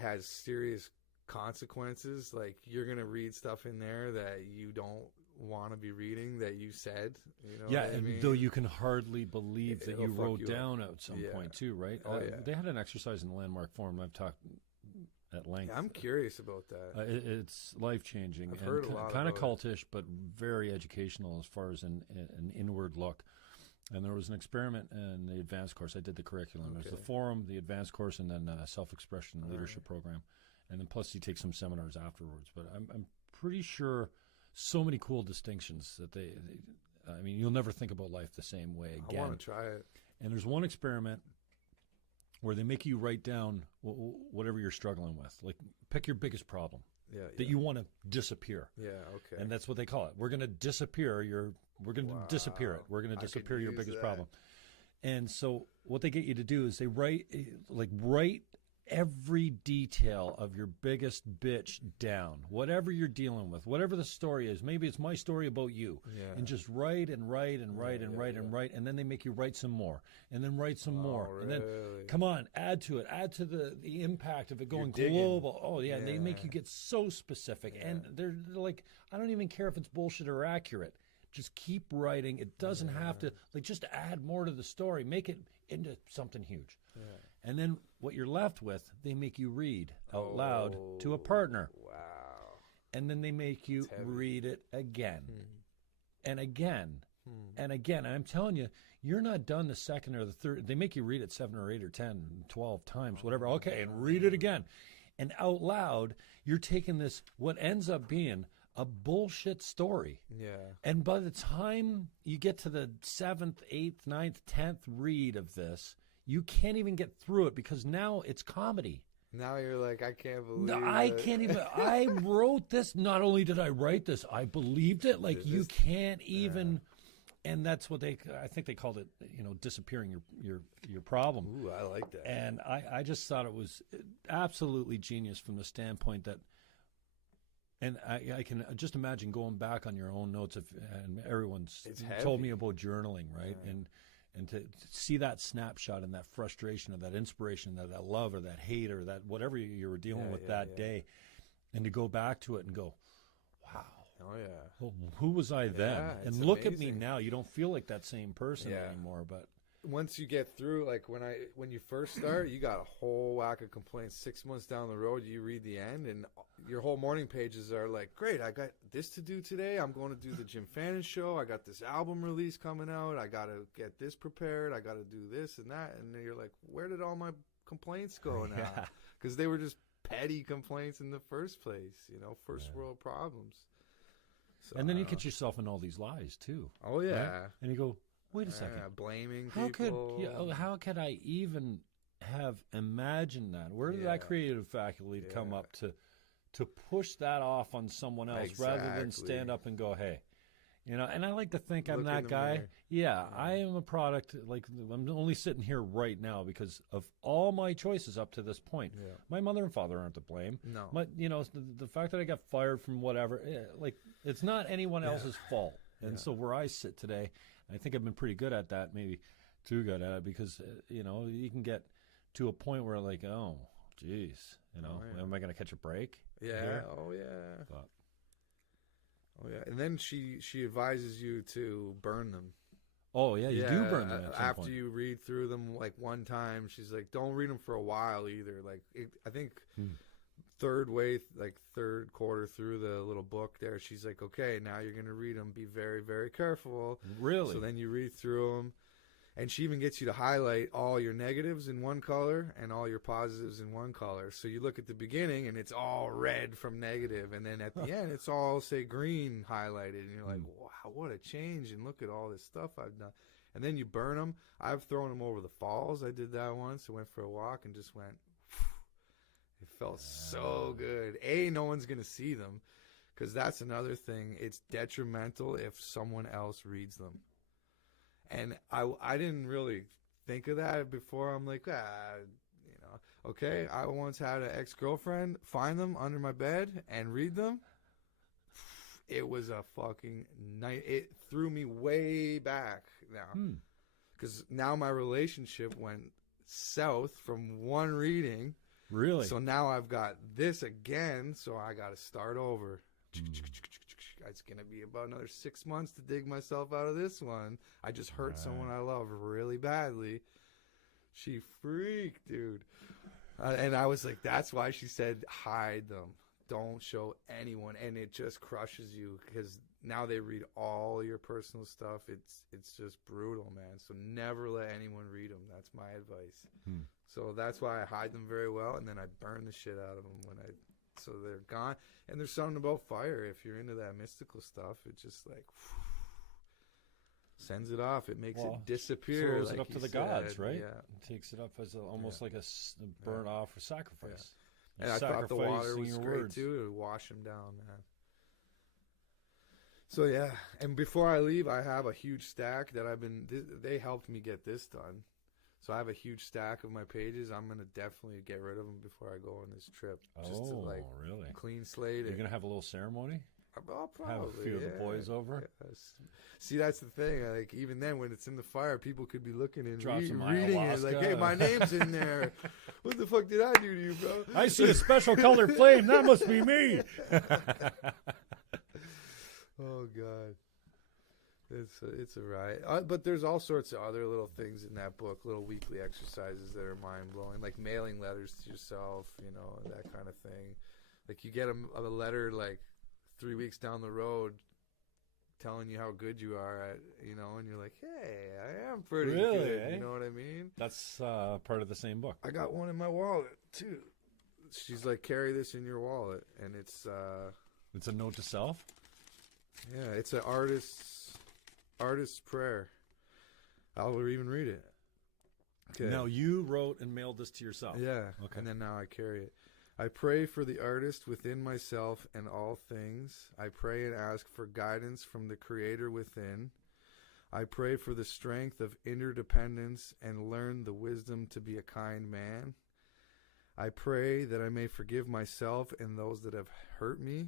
has serious consequences. Like, you're going to read stuff in there that you don't want to be reading that you said. You know what I mean? Though you can hardly believe that you wrote down up. at some point too, right? They had an exercise in the Landmark Forum I've talked at length. I'm curious about that. It's life-changing. I've heard a lot kind of about cultish, but very educational as far as an inward look. And there was an experiment in the advanced course. I did the curriculum. There's the forum, the advanced course, and then self-expression leadership program. And then plus you take some seminars afterwards. But I'm pretty sure so many cool distinctions that I mean, you'll never think about life the same way again. I want to try it. And there's one experiment where they make you write down whatever you're struggling with. Like, pick your biggest problem that you want to disappear. Yeah, okay. And that's what they call it. We're going to disappear we're going to disappear it. We're going to disappear your biggest problem. And so what they get you to do is they write every detail of your biggest bitch down, whatever you're dealing with, whatever the story is. Maybe it's my story about you, and just write and write and write and write and write, and then they make you write some more, and then write some more, and then come on, add to it, add to the impact of it going global. Oh yeah, they make you get so specific, and they're like, I don't even care if it's bullshit or accurate. Just keep writing. It doesn't have to, like, just add more to the story, make it into something huge. And then what you're left with, they make you read out loud to a partner. Wow. And then they make you read it again and again and again. And I'm telling you, you're not done the second or the third. They make you read it 7 or 8 or 10, 12 times, whatever. Okay, and read it again. And out loud, you're taking this, what ends up being a bullshit story. Yeah. And by the time you get to the 7th, 8th, 9th, 10th read of this, you can't even get through it because now it's comedy. Now you're like, I can't believe No, I can't even. I wrote this. Not only did I write this, I believed it. Like, you can't even. And that's what I think they called it, disappearing your problem. Ooh, I like that. And I just thought it was absolutely genius from the standpoint that, and I can just imagine going back on your own notes and everyone's told me about journaling, right? Yeah. And to see that snapshot and that frustration or that inspiration, that love or that hate or that whatever you were dealing with that day, and to go back to it and go, wow. Oh, yeah. Well, who was I then? Yeah, and look at me now. You don't feel like that same person anymore. But once you get through, like when you first start, you got a whole whack of complaints. 6 months down the road, you read the end, and your whole morning pages are like, great, I got this to do today. I'm going to do the Jim Fannon Show. I got this album release coming out. I got to get this prepared. I got to do this and that. And you're like, where did all my complaints go now? Because they were just petty complaints in the first place, first world problems. So, and then you get yourself in all these lies too. Oh yeah, right? And you go, wait a second, blaming people. How how could I even have imagined that? Where did that creative faculty come up to push that off on someone else rather than stand up and go, hey, and I like to think I'm that guy. Mirror. Yeah, I am a product. Like, I'm only sitting here right now because of all my choices up to this point. Yeah. My mother and father aren't to blame. No. But, the fact that I got fired from whatever, it's not anyone else's fault. And so where I sit today, I think I've been pretty good at that, maybe too good at it, because, you can get to a point where, like, oh, geez, am I going to catch a break? Yeah. Here? Oh, yeah. But, oh yeah, and then she advises you to burn them. Oh yeah, you do burn them after you read through them like one time. She's like, don't read them for a while either. Like I think third quarter through the little book there, she's like, okay, now you're gonna read them. Be very, very careful. Really? So then you read through them. And she even gets you to highlight all your negatives in one color and all your positives in one color. So you look at the beginning and it's all red from negative. And then at the end, it's all, say, green highlighted. And you're like, wow, what a change. And look at all this stuff I've done. And then you burn them. I've thrown them over the falls. I did that once. I went for a walk and just went, whew. It felt so good. No one's going to see them, because that's another thing. It's detrimental if someone else reads them. And I didn't really think of that before. I'm like, Okay, I once had an ex-girlfriend find them under my bed and read them. It was a fucking night. It threw me way back now. Because now my relationship went south from one reading. Really? So now I've got this again, so I got to start over. It's going to be about another 6 months to dig myself out of this one. I just hurt someone I love really badly. She freaked, dude. And I was like, that's why she said hide them. Don't show anyone. And it just crushes you because now they read all your personal stuff. It's just brutal, man. So never let anyone read them. That's my advice. So that's why I hide them very well, and then I burn the shit out of them so they're gone. And there's something about fire. If you're into that mystical stuff, it just like sends it off. It makes it disappear. Throws like it up to the said. gods, right? Yeah. It takes it up as almost like a burn off or sacrifice. Yeah. And I thought the water was great words. too to wash them down, man. So yeah, and before I leave, I have a huge stack that they helped me get this done. So I have a huge stack of my pages. I'm going to definitely get rid of them before I go on this trip. Just to really? Clean slate. You're going to have a little ceremony? I'll probably. Have a few of the boys over? Yeah. See, that's the thing. Like, even then, when it's in the fire, people could be looking and reading it. Like, hey, my name's in there. What the fuck did I do to you, bro? I see a special colored flame. That must be me. Oh, God. It's a riot. But there's all sorts of other little things in that book, little weekly exercises that are mind-blowing, like mailing letters to yourself, that kind of thing. Like, you get a letter, like, 3 weeks down the road telling you how good you are at, and you're like, hey, I am pretty good. Eh? You know what I mean? That's part of the same book. I got one in my wallet, too. She's like, carry this in your wallet. And it's a note to self? Yeah, it's an artist's prayer. I'll even read it. Okay. Now, you wrote and mailed this to yourself. Yeah. Okay. And then now I carry it. I pray for the artist within myself and all things. I pray and ask for guidance from the Creator within. I pray for the strength of interdependence and learn the wisdom to be a kind man. I pray that I may forgive myself and those that have hurt me.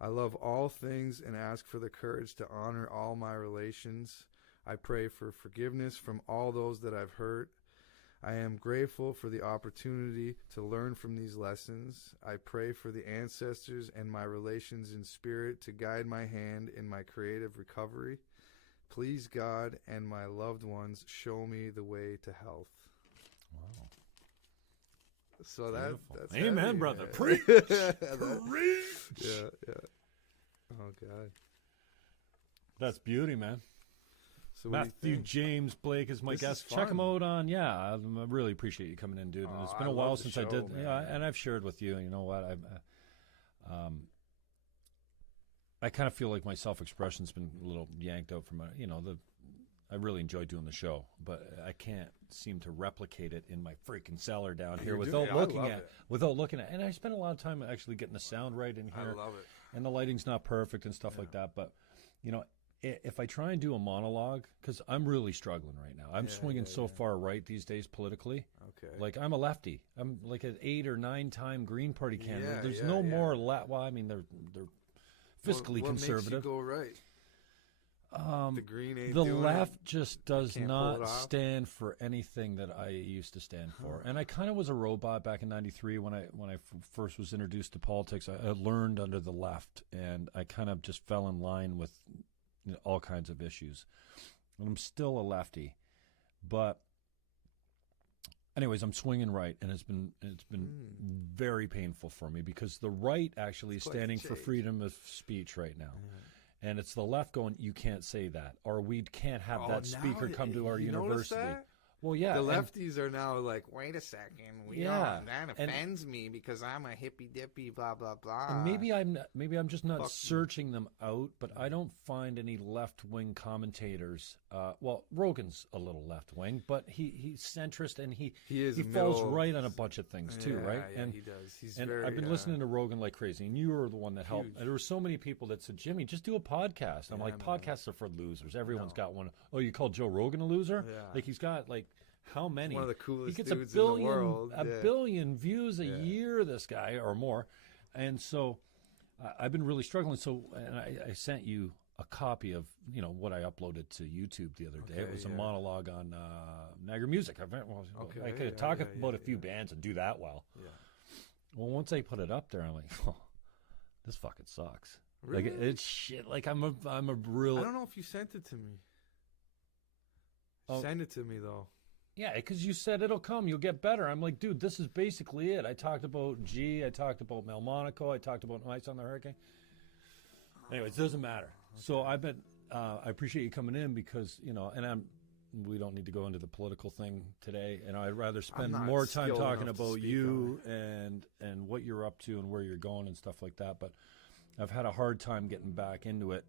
I love all things and ask for the courage to honor all my relations. I pray for forgiveness from all those that I've hurt. I am grateful for the opportunity to learn from these lessons. I pray for the ancestors and my relations in spirit to guide my hand in my creative recovery. Please, God and my loved ones, show me the way to health. Wow. So that's amen, heavy, brother. man. Preach. Preach. Yeah. Oh, God. That's beauty, man. So what do you Matthew think? James Blake is my This guest. is Check him fun. out on, I really appreciate you coming in, dude. And it's been I a while love the since I show, did, man. and I've shared with you, you know what, I kind of feel like my self-expression's been a little yanked out from, I really enjoy doing the show, but I can't seem to replicate it in my freaking cellar down here without looking at, and I spent a lot of time actually getting the sound right in here. I love it. And the lighting's not perfect and stuff like that, but, if I try and do a monologue, because I'm really struggling right now. I'm swinging so far right these days politically. Okay. Like, I'm a lefty. I'm like an 8 or 9 time Green Party candidate. Yeah, There's yeah, no yeah. more well, I mean, they're fiscally what conservative. Makes you go right? The green ain't The doing left it. just does Can't pull it not off? stand for anything that I used to stand for. And I kind of was a robot back in '93 when I first was introduced to politics. I learned under the left, and I kind of just fell in line with all kinds of issues. And I'm still a lefty, but anyways, I'm swinging right, and it's been very painful for me because the right actually is quite a standing for change. freedom of speech right now. And it's the left going, you can't say that, or we can't have that now speaker come to our you notice university. that? Well, yeah. The and- lefties are now like, wait a second, Yeah, that and- offends me because I'm a hippy dippy, blah blah blah. And maybe I'm just not Fuck you. searching them out, but I don't find any left wing commentators. Well, Rogan's a little left wing, but he's centrist and he is falls middle- right on a bunch of things too, right? Yeah, and he does. He's and very. I've been listening to Rogan like crazy, and you were the one that helped. Huge. And there were so many people that said, "Jimmy, just do a podcast." I'm like, man. podcasts are for losers. Everyone's got one. Oh, you call Joe Rogan a loser? Yeah. Like he's got like how many. One of the coolest he gets dudes a billion, in the world. A billion views a year, this guy, or more. And so I've been really struggling. So, and I sent you a copy of, what I uploaded to YouTube the other day. It was a monologue on Niagara music. I could talk about a few bands and do that well. Yeah. Well, once I put it up there, I'm like, this fucking sucks. Really? Like it's shit. Like I'm a real. I don't know if you sent it to me. Send it to me though. Yeah, because you said it'll come. You'll get better. I'm like, dude, this is basically it. I talked about G. I talked about Mel Monaco. I talked about Nights on the Hurricane. Anyways, it doesn't matter. Okay. So I've been. I appreciate you coming in because and we don't need to go into the political thing today. And I'd rather spend more time talking about you and what you're up to and where you're going and stuff like that. But I've had a hard time getting back into it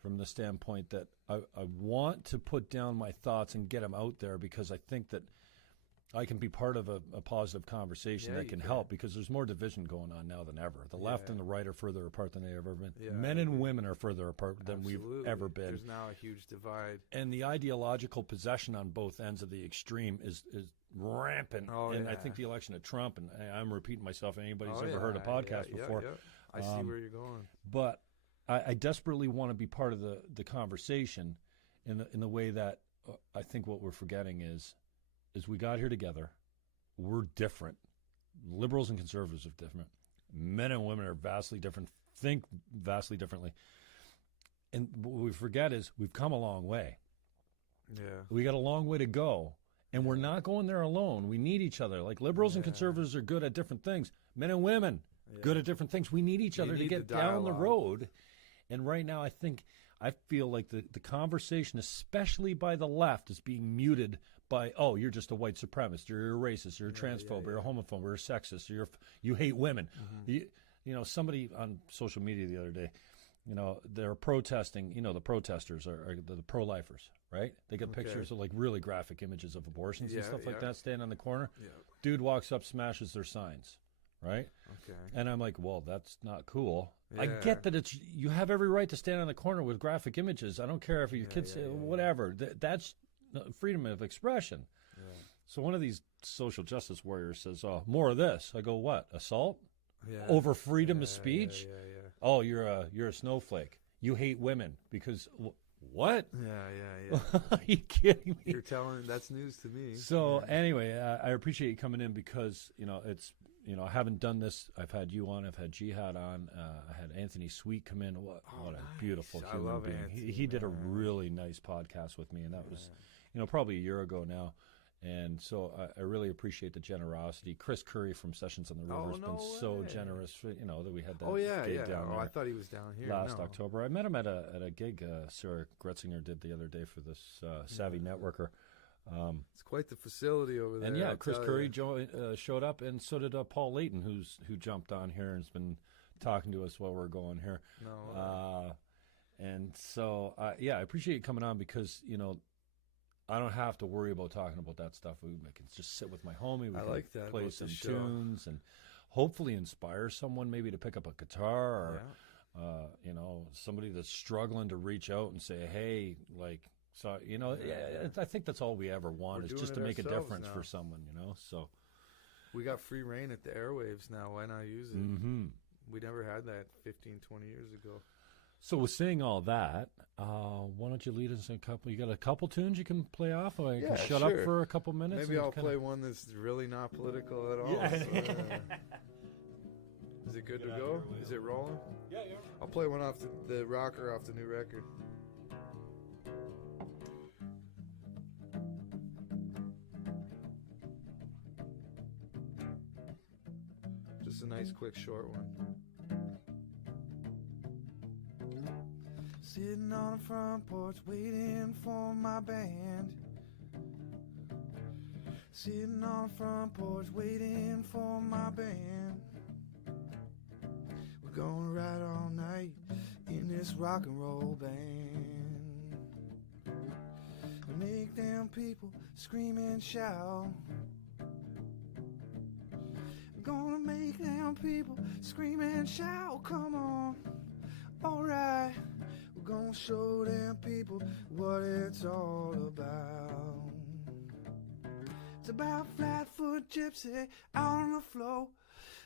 from the standpoint that I want to put down my thoughts and get them out there because I think that I can be part of a positive conversation that can help because there's more division going on now than ever. The left and the right are further apart than they've ever been. Yeah, men and women are further apart than we've ever been. There's now a huge divide. And the ideological possession on both ends of the extreme is rampant. I think the election of Trump, and I'm repeating myself, anybody's ever heard a podcast before. I see where you're going. But I desperately want to be part of the conversation in the way that I think what we're forgetting is we got here together. We're different. Liberals and conservatives are different. Men and women are vastly different, think vastly differently. And what we forget is we've come a long way. Yeah. We got a long way to go. And we're not going there alone. We need each other. Like liberals and conservatives are good at different things. Men and women, good at different things. We need each other to get down the road. And right now I feel like the conversation, especially by the left, is being muted by, you're just a white supremacist, you're a racist, you're a transphobe, you're a homophobe, you're a sexist, you hate women. Mm-hmm. Somebody on social media the other day, they're protesting, the protesters are the pro-lifers, right? They get pictures of like really graphic images of abortions and stuff like that standing on the corner. Yeah. Dude walks up, smashes their signs, right? Okay. And I'm like, well, that's not cool. Yeah. I get that you have every right to stand on the corner with graphic images. I don't care if your kids say whatever. That's freedom of expression. Yeah. So one of these social justice warriors says, more of this. I go, what? Assault? Yeah. Over freedom of speech? Yeah. Oh, you're a snowflake. You hate women because what? Yeah. Are you kidding me? You're telling that's news to me. So anyway, I appreciate you coming in because it's I haven't done this. I've had you on. I've had Jihad on. I had Anthony Sweet come in. What a beautiful human being. Anthony, he did a really nice podcast with me, and that was probably a year ago now. And so I really appreciate the generosity. Chris Curry from Sessions on the River has been so generous, that we had that gig down there. I thought he was down here. Last October. I met him at a gig Sarah Gretzinger did the other day for this Savvy Networker. It's quite the facility over there. And Chris Curry showed up, and so did Paul Layton, who jumped on here and has been talking to us while we're going here. And so, I appreciate you coming on because, I don't have to worry about talking about that stuff. I can just sit with my homie. We can play some tunes and hopefully inspire someone maybe to pick up a guitar or, somebody that's struggling to reach out and say, hey, like, so, I think that's all we ever want is just to make a difference for someone, so. We got free reign at the airwaves now. Why not use it? Mm-hmm. We never had that 15, 20 years ago. So with saying all that, why don't you lead us in a couple? You got a couple tunes you can play off? Or I can shut up for a couple minutes? Maybe I'll play one that's really not political at all. Yeah. So, is it good to go? Is it rolling? Yeah. I'll play one off the rocker off the new record. Just a nice, quick, short one. Sitting on the front porch waiting for my band. Sitting on the front porch waiting for my band. We're gonna ride all night in this rock and roll band. Make them people scream and shout. Gonna make them people scream and shout. Come on, alright. We're gonna show them people what it's all about. It's about Flatfoot Gypsy out on the floor.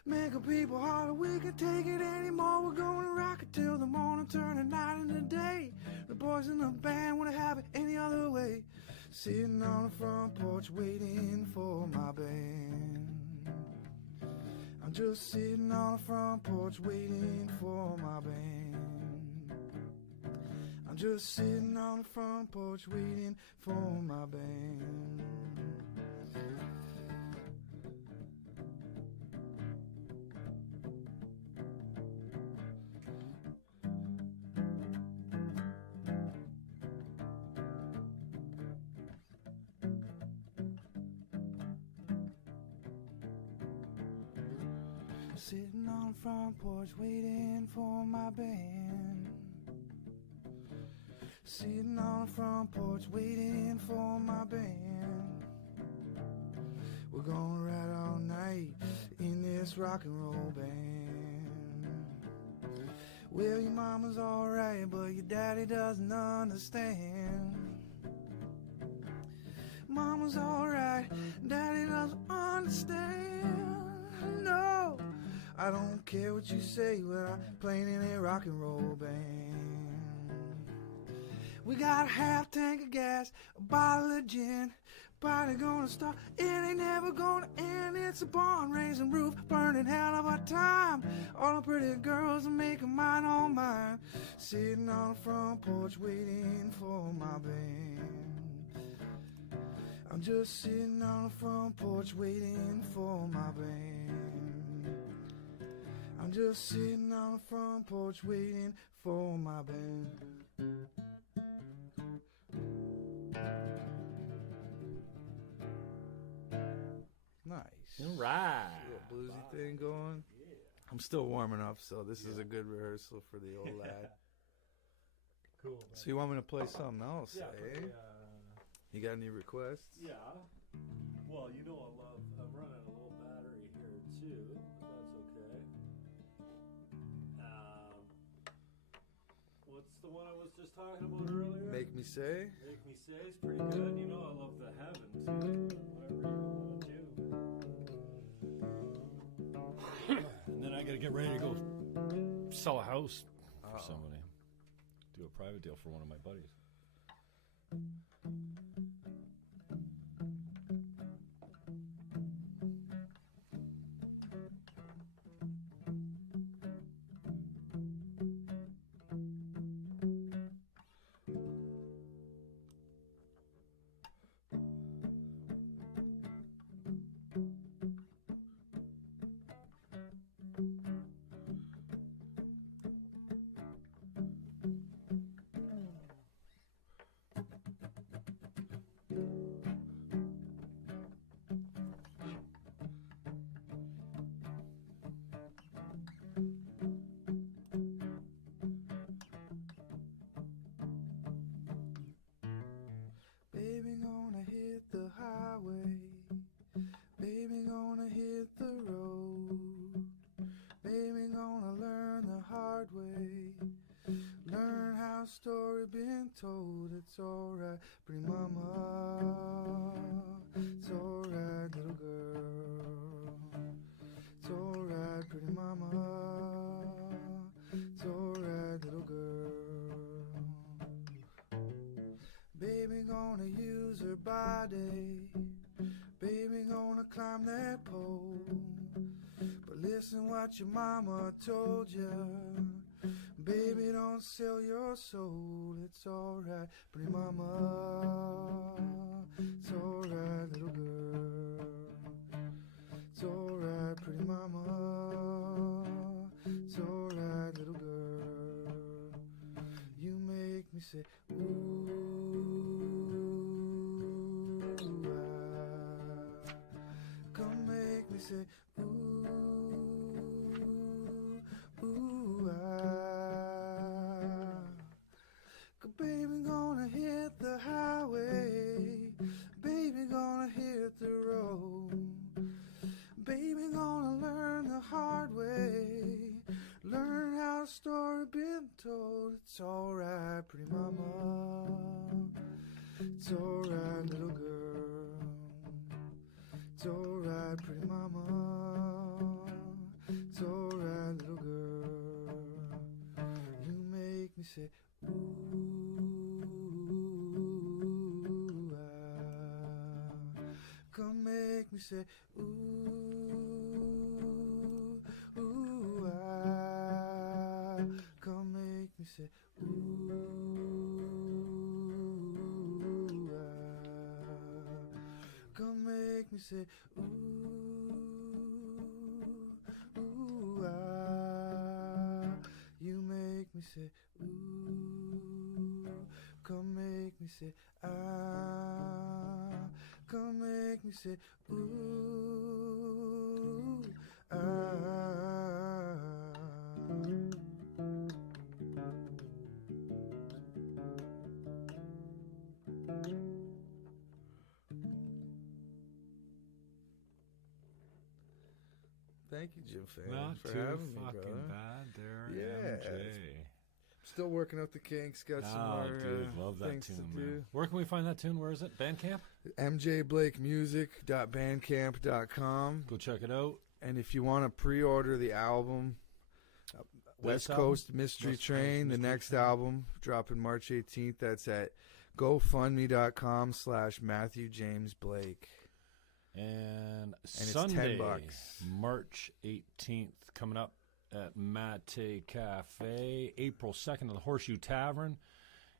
Make a people holler, we can take it anymore. We're gonna rock it till the morning, turn the night into day. The boys in the band wouldn't have it any other way. Sitting on the front porch waiting for my band. I'm just sitting on the front porch waiting for my band. I'm just sitting on the front porch waiting for my band. Sitting on the front porch waiting for my band. Sitting on the front porch waiting for my band. We're gonna ride all night in this rock and roll band. Well, your mama's alright, but your daddy doesn't understand. Mama's alright, daddy doesn't understand. No, I don't care what you say when I'm playing in a rock and roll band. We got a half tank of gas, a bottle of gin. Party gonna start, it ain't never gonna end. It's a barn raising roof, burning hell of a time. All the pretty girls are making mine on mine. Sitting on the front porch waiting for my band. I'm just sitting on the front porch waiting for my band. I'm just sitting on the front porch waiting for my band. Nice. All right. Little bluesy thing going. Yeah. I'm still warming up, so this is a good rehearsal for the old lad. Cool. Man. So you want me to play something else, Yeah, eh? You got any requests? Yeah. Well, you know I'm running a little battery here too, but that's okay. What's the one I was just talking about earlier? Make Me Say? Make Me Say is pretty good. You know I love the Heaven too. Whatever you want to do. And then I gotta get ready to go sell a house for somebody. Do a private deal for one of my buddies. Baby gonna hit the highway. Baby gonna hit the road. Baby gonna learn the hard way. Learn how story been told. It's alright, pretty mama. It's alright, little girl. It's alright, pretty mama. It's alright, little girl. Baby gonna use her body. Baby gonna climb that pole. But listen what your mama told ya. Baby, don't sell your soul. It's alright, pretty mama. It's alright, little girl. It's alright, pretty mama. It's alright, little girl. You make me say, ooh, ah. Come make me say, ooh, ooh, ah. Baby gonna hit the highway. Baby gonna hit the road. Baby gonna learn the hard way. Learn how the story been told. It's alright, pretty mama. It's alright, little girl. me say, ooh, ooh, ah. Come make me say, ooh, ah. Come make me say, ooh, ooh, ah. You make me say, ooh. Come make me say, ah. Come make me say, ooh, ah. Thank you, Jim Fannon, Not for too having me, fucking brother. bad there, Yeah. MJ. Still working out the kinks. Got some Oh, more dude, love that things tune, to man. do. Where can we find that tune? Where is it? Bandcamp? mjblakemusic.bandcamp.com. Go check it out. And if you want to pre-order the album, West album? Coast Mystery West Coast Train, the Mystery next Train. album, dropping March 18th. That's at gofundme.com/Matthew James Blake. And it's Sunday, $10. March 18th, coming up at Mate Cafe, April 2nd at the Horseshoe Tavern.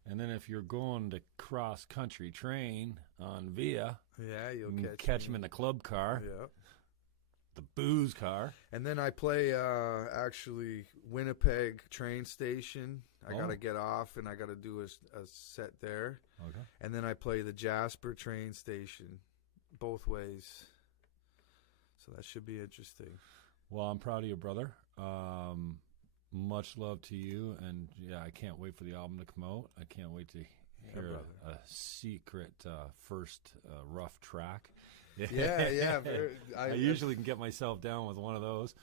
And then if you're going to cross country train on Via, Yeah, you'll you can catch him me. in the club car, Yeah. the booze car. And then I play actually Winnipeg train station. I got Oh. to get off and I got to do a set there. Okay. And then I play the Jasper train station both ways. So that should be interesting. Well, I'm proud of you, brother. Much love to you. And, yeah, I can't wait for the album to come out. I can't wait to hear a secret first rough track. Yeah. I usually can get myself down with one of those.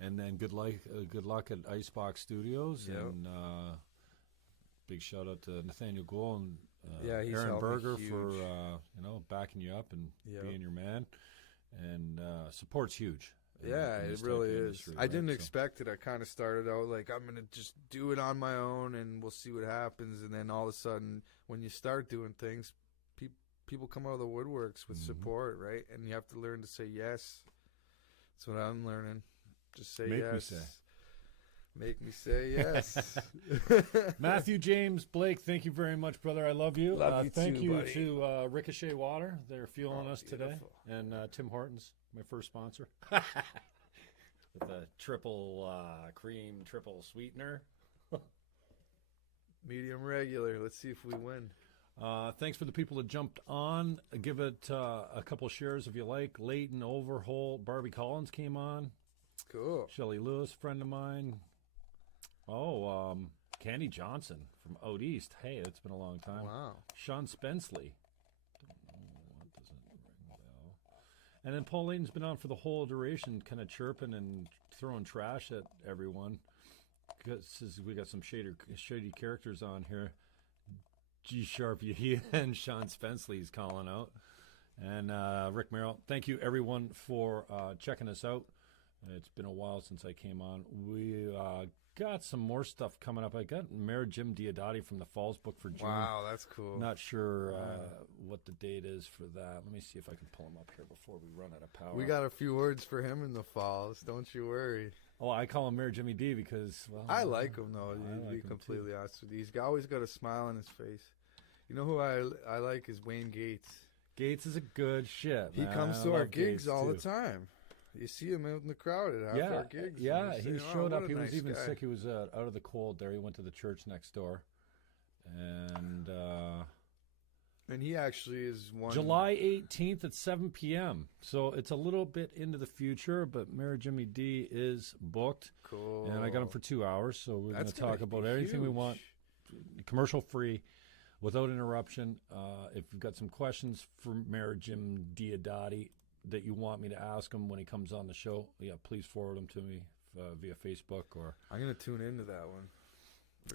And then good luck at Icebox Studios. Yep. And big shout out to Nathaniel Gould and he's Aaron helped me Berger huge. for backing you up and Yep. being your man. And support's huge. Yeah, in it this really type of is. industry, I right? didn't So- expect it. I kind of started out like I'm going to just do it on my own and we'll see what happens. And then all of a sudden, when you start doing things, people come out of the woodworks with support, right? And you have to learn to say yes. That's what I'm learning. Just say Make me yes. say. Make me say yes. Matthew James Blake, thank you very much, brother. I love you. Love you thank too, you buddy. to Ricochet Water. They're fueling us today. beautiful. And Tim Hortons, my first sponsor. With a triple cream, triple sweetener. Medium regular. Let's see if we win. Thanks for the people that jumped on. Give it a couple shares if you like. Leighton Overholt, Barbie Collins came on. Cool. Shelley Lewis, friend of mine. Oh, Candy Johnson from Out East. Hey, it's been a long time. Wow. Sean Spensley. Don't know what doesn't ring a bell. And then Paul Layton's been on for the whole duration, kind of chirping and throwing trash at everyone. Because we got some shady characters on here. G Sharp Yahia and Sean Spensley's calling out. And Rick Merrill. Thank you, everyone, for checking us out. It's been a while since I came on. We got some more stuff coming up. I got Mayor Jim Diodati from the Falls book for June. Wow, that's cool. Not sure what the date is for that. Let me see if I can pull him up here before we run out of power. We got a few words for him in the Falls. Don't you worry. Oh, I call him Mayor Jimmy D because, well... I like him, though. I To like be him, completely honest with you. He's always got a smile on his face. You know who I like is Wayne Gates. Gates is a good shit, He man. comes I to our love gigs Gates, all too. the time. You see him out in the crowd at half our gigs. Yeah, and he you say, showed "Oh, up. what He a was nice even guy." sick. He was out of the cold there. He went to the church next door. And he actually is one. July 18th at 7 p.m. So it's a little bit into the future, but Mayor Jimmy D is booked. Cool. And I got him for 2 hours, so we're going That's to talk gonna about be anything we huge. want, commercial free, without interruption. If you've got some questions for Mayor Jim Diodati that you want me to ask him when he comes on the show, please forward them to me via Facebook or I'm going to tune into that one.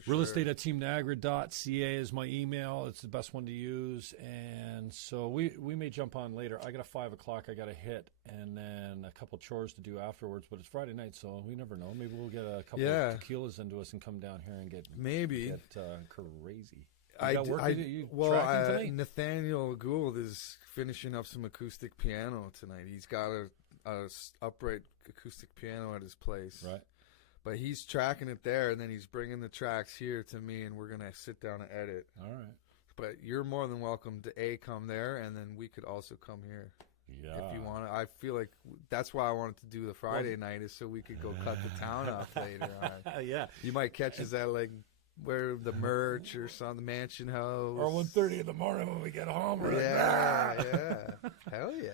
realestate@teamniagara.ca is my email. It's the best one to use. And so we may jump on later. I got a 5 o'clock I got to hit and then a couple chores to do afterwards. But it's Friday night, so we never know. Maybe we'll get a couple of tequilas into us and come down here and get Maybe. crazy. Nathaniel Gould is finishing up some acoustic piano tonight. He's got a upright acoustic piano at his place. Right. But he's tracking it there, and then he's bringing the tracks here to me, and we're going to sit down and edit. All right. But you're more than welcome to come there, and then we could also come here. Yeah. If you want to. I feel like that's why I wanted to do the Friday night, is so we could go cut the town off later on. Yeah. You might catch us at, like, where the merch or some, the Mansion House. Or 1:30 in the morning when we get home. Yeah. Hell yeah.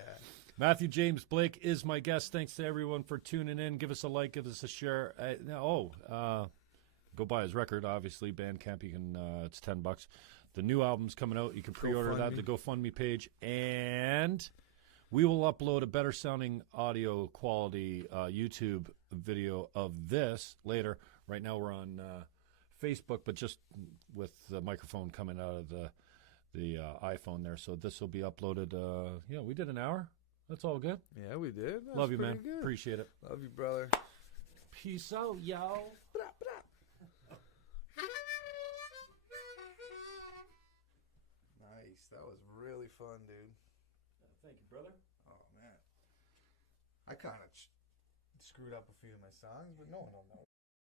Matthew James Blake is my guest. Thanks to everyone for tuning in. Give us a like, give us a share. Go buy his record, obviously. Bandcamp, you can. It's $10. The new album's coming out. You can pre-order that at the GoFundMe page. And we will upload a better sounding audio quality YouTube video of this later. Right now we're on Facebook, but just with the microphone coming out of the iPhone there. So this will be uploaded. We did an hour. That's all good. Yeah, we did. Love you, man. Good. Appreciate it. Love you, brother. Peace out, y'all. Nice. That was really fun, dude. Thank you, brother. Oh, man. I kind of screwed up a few of my songs, but no one will know.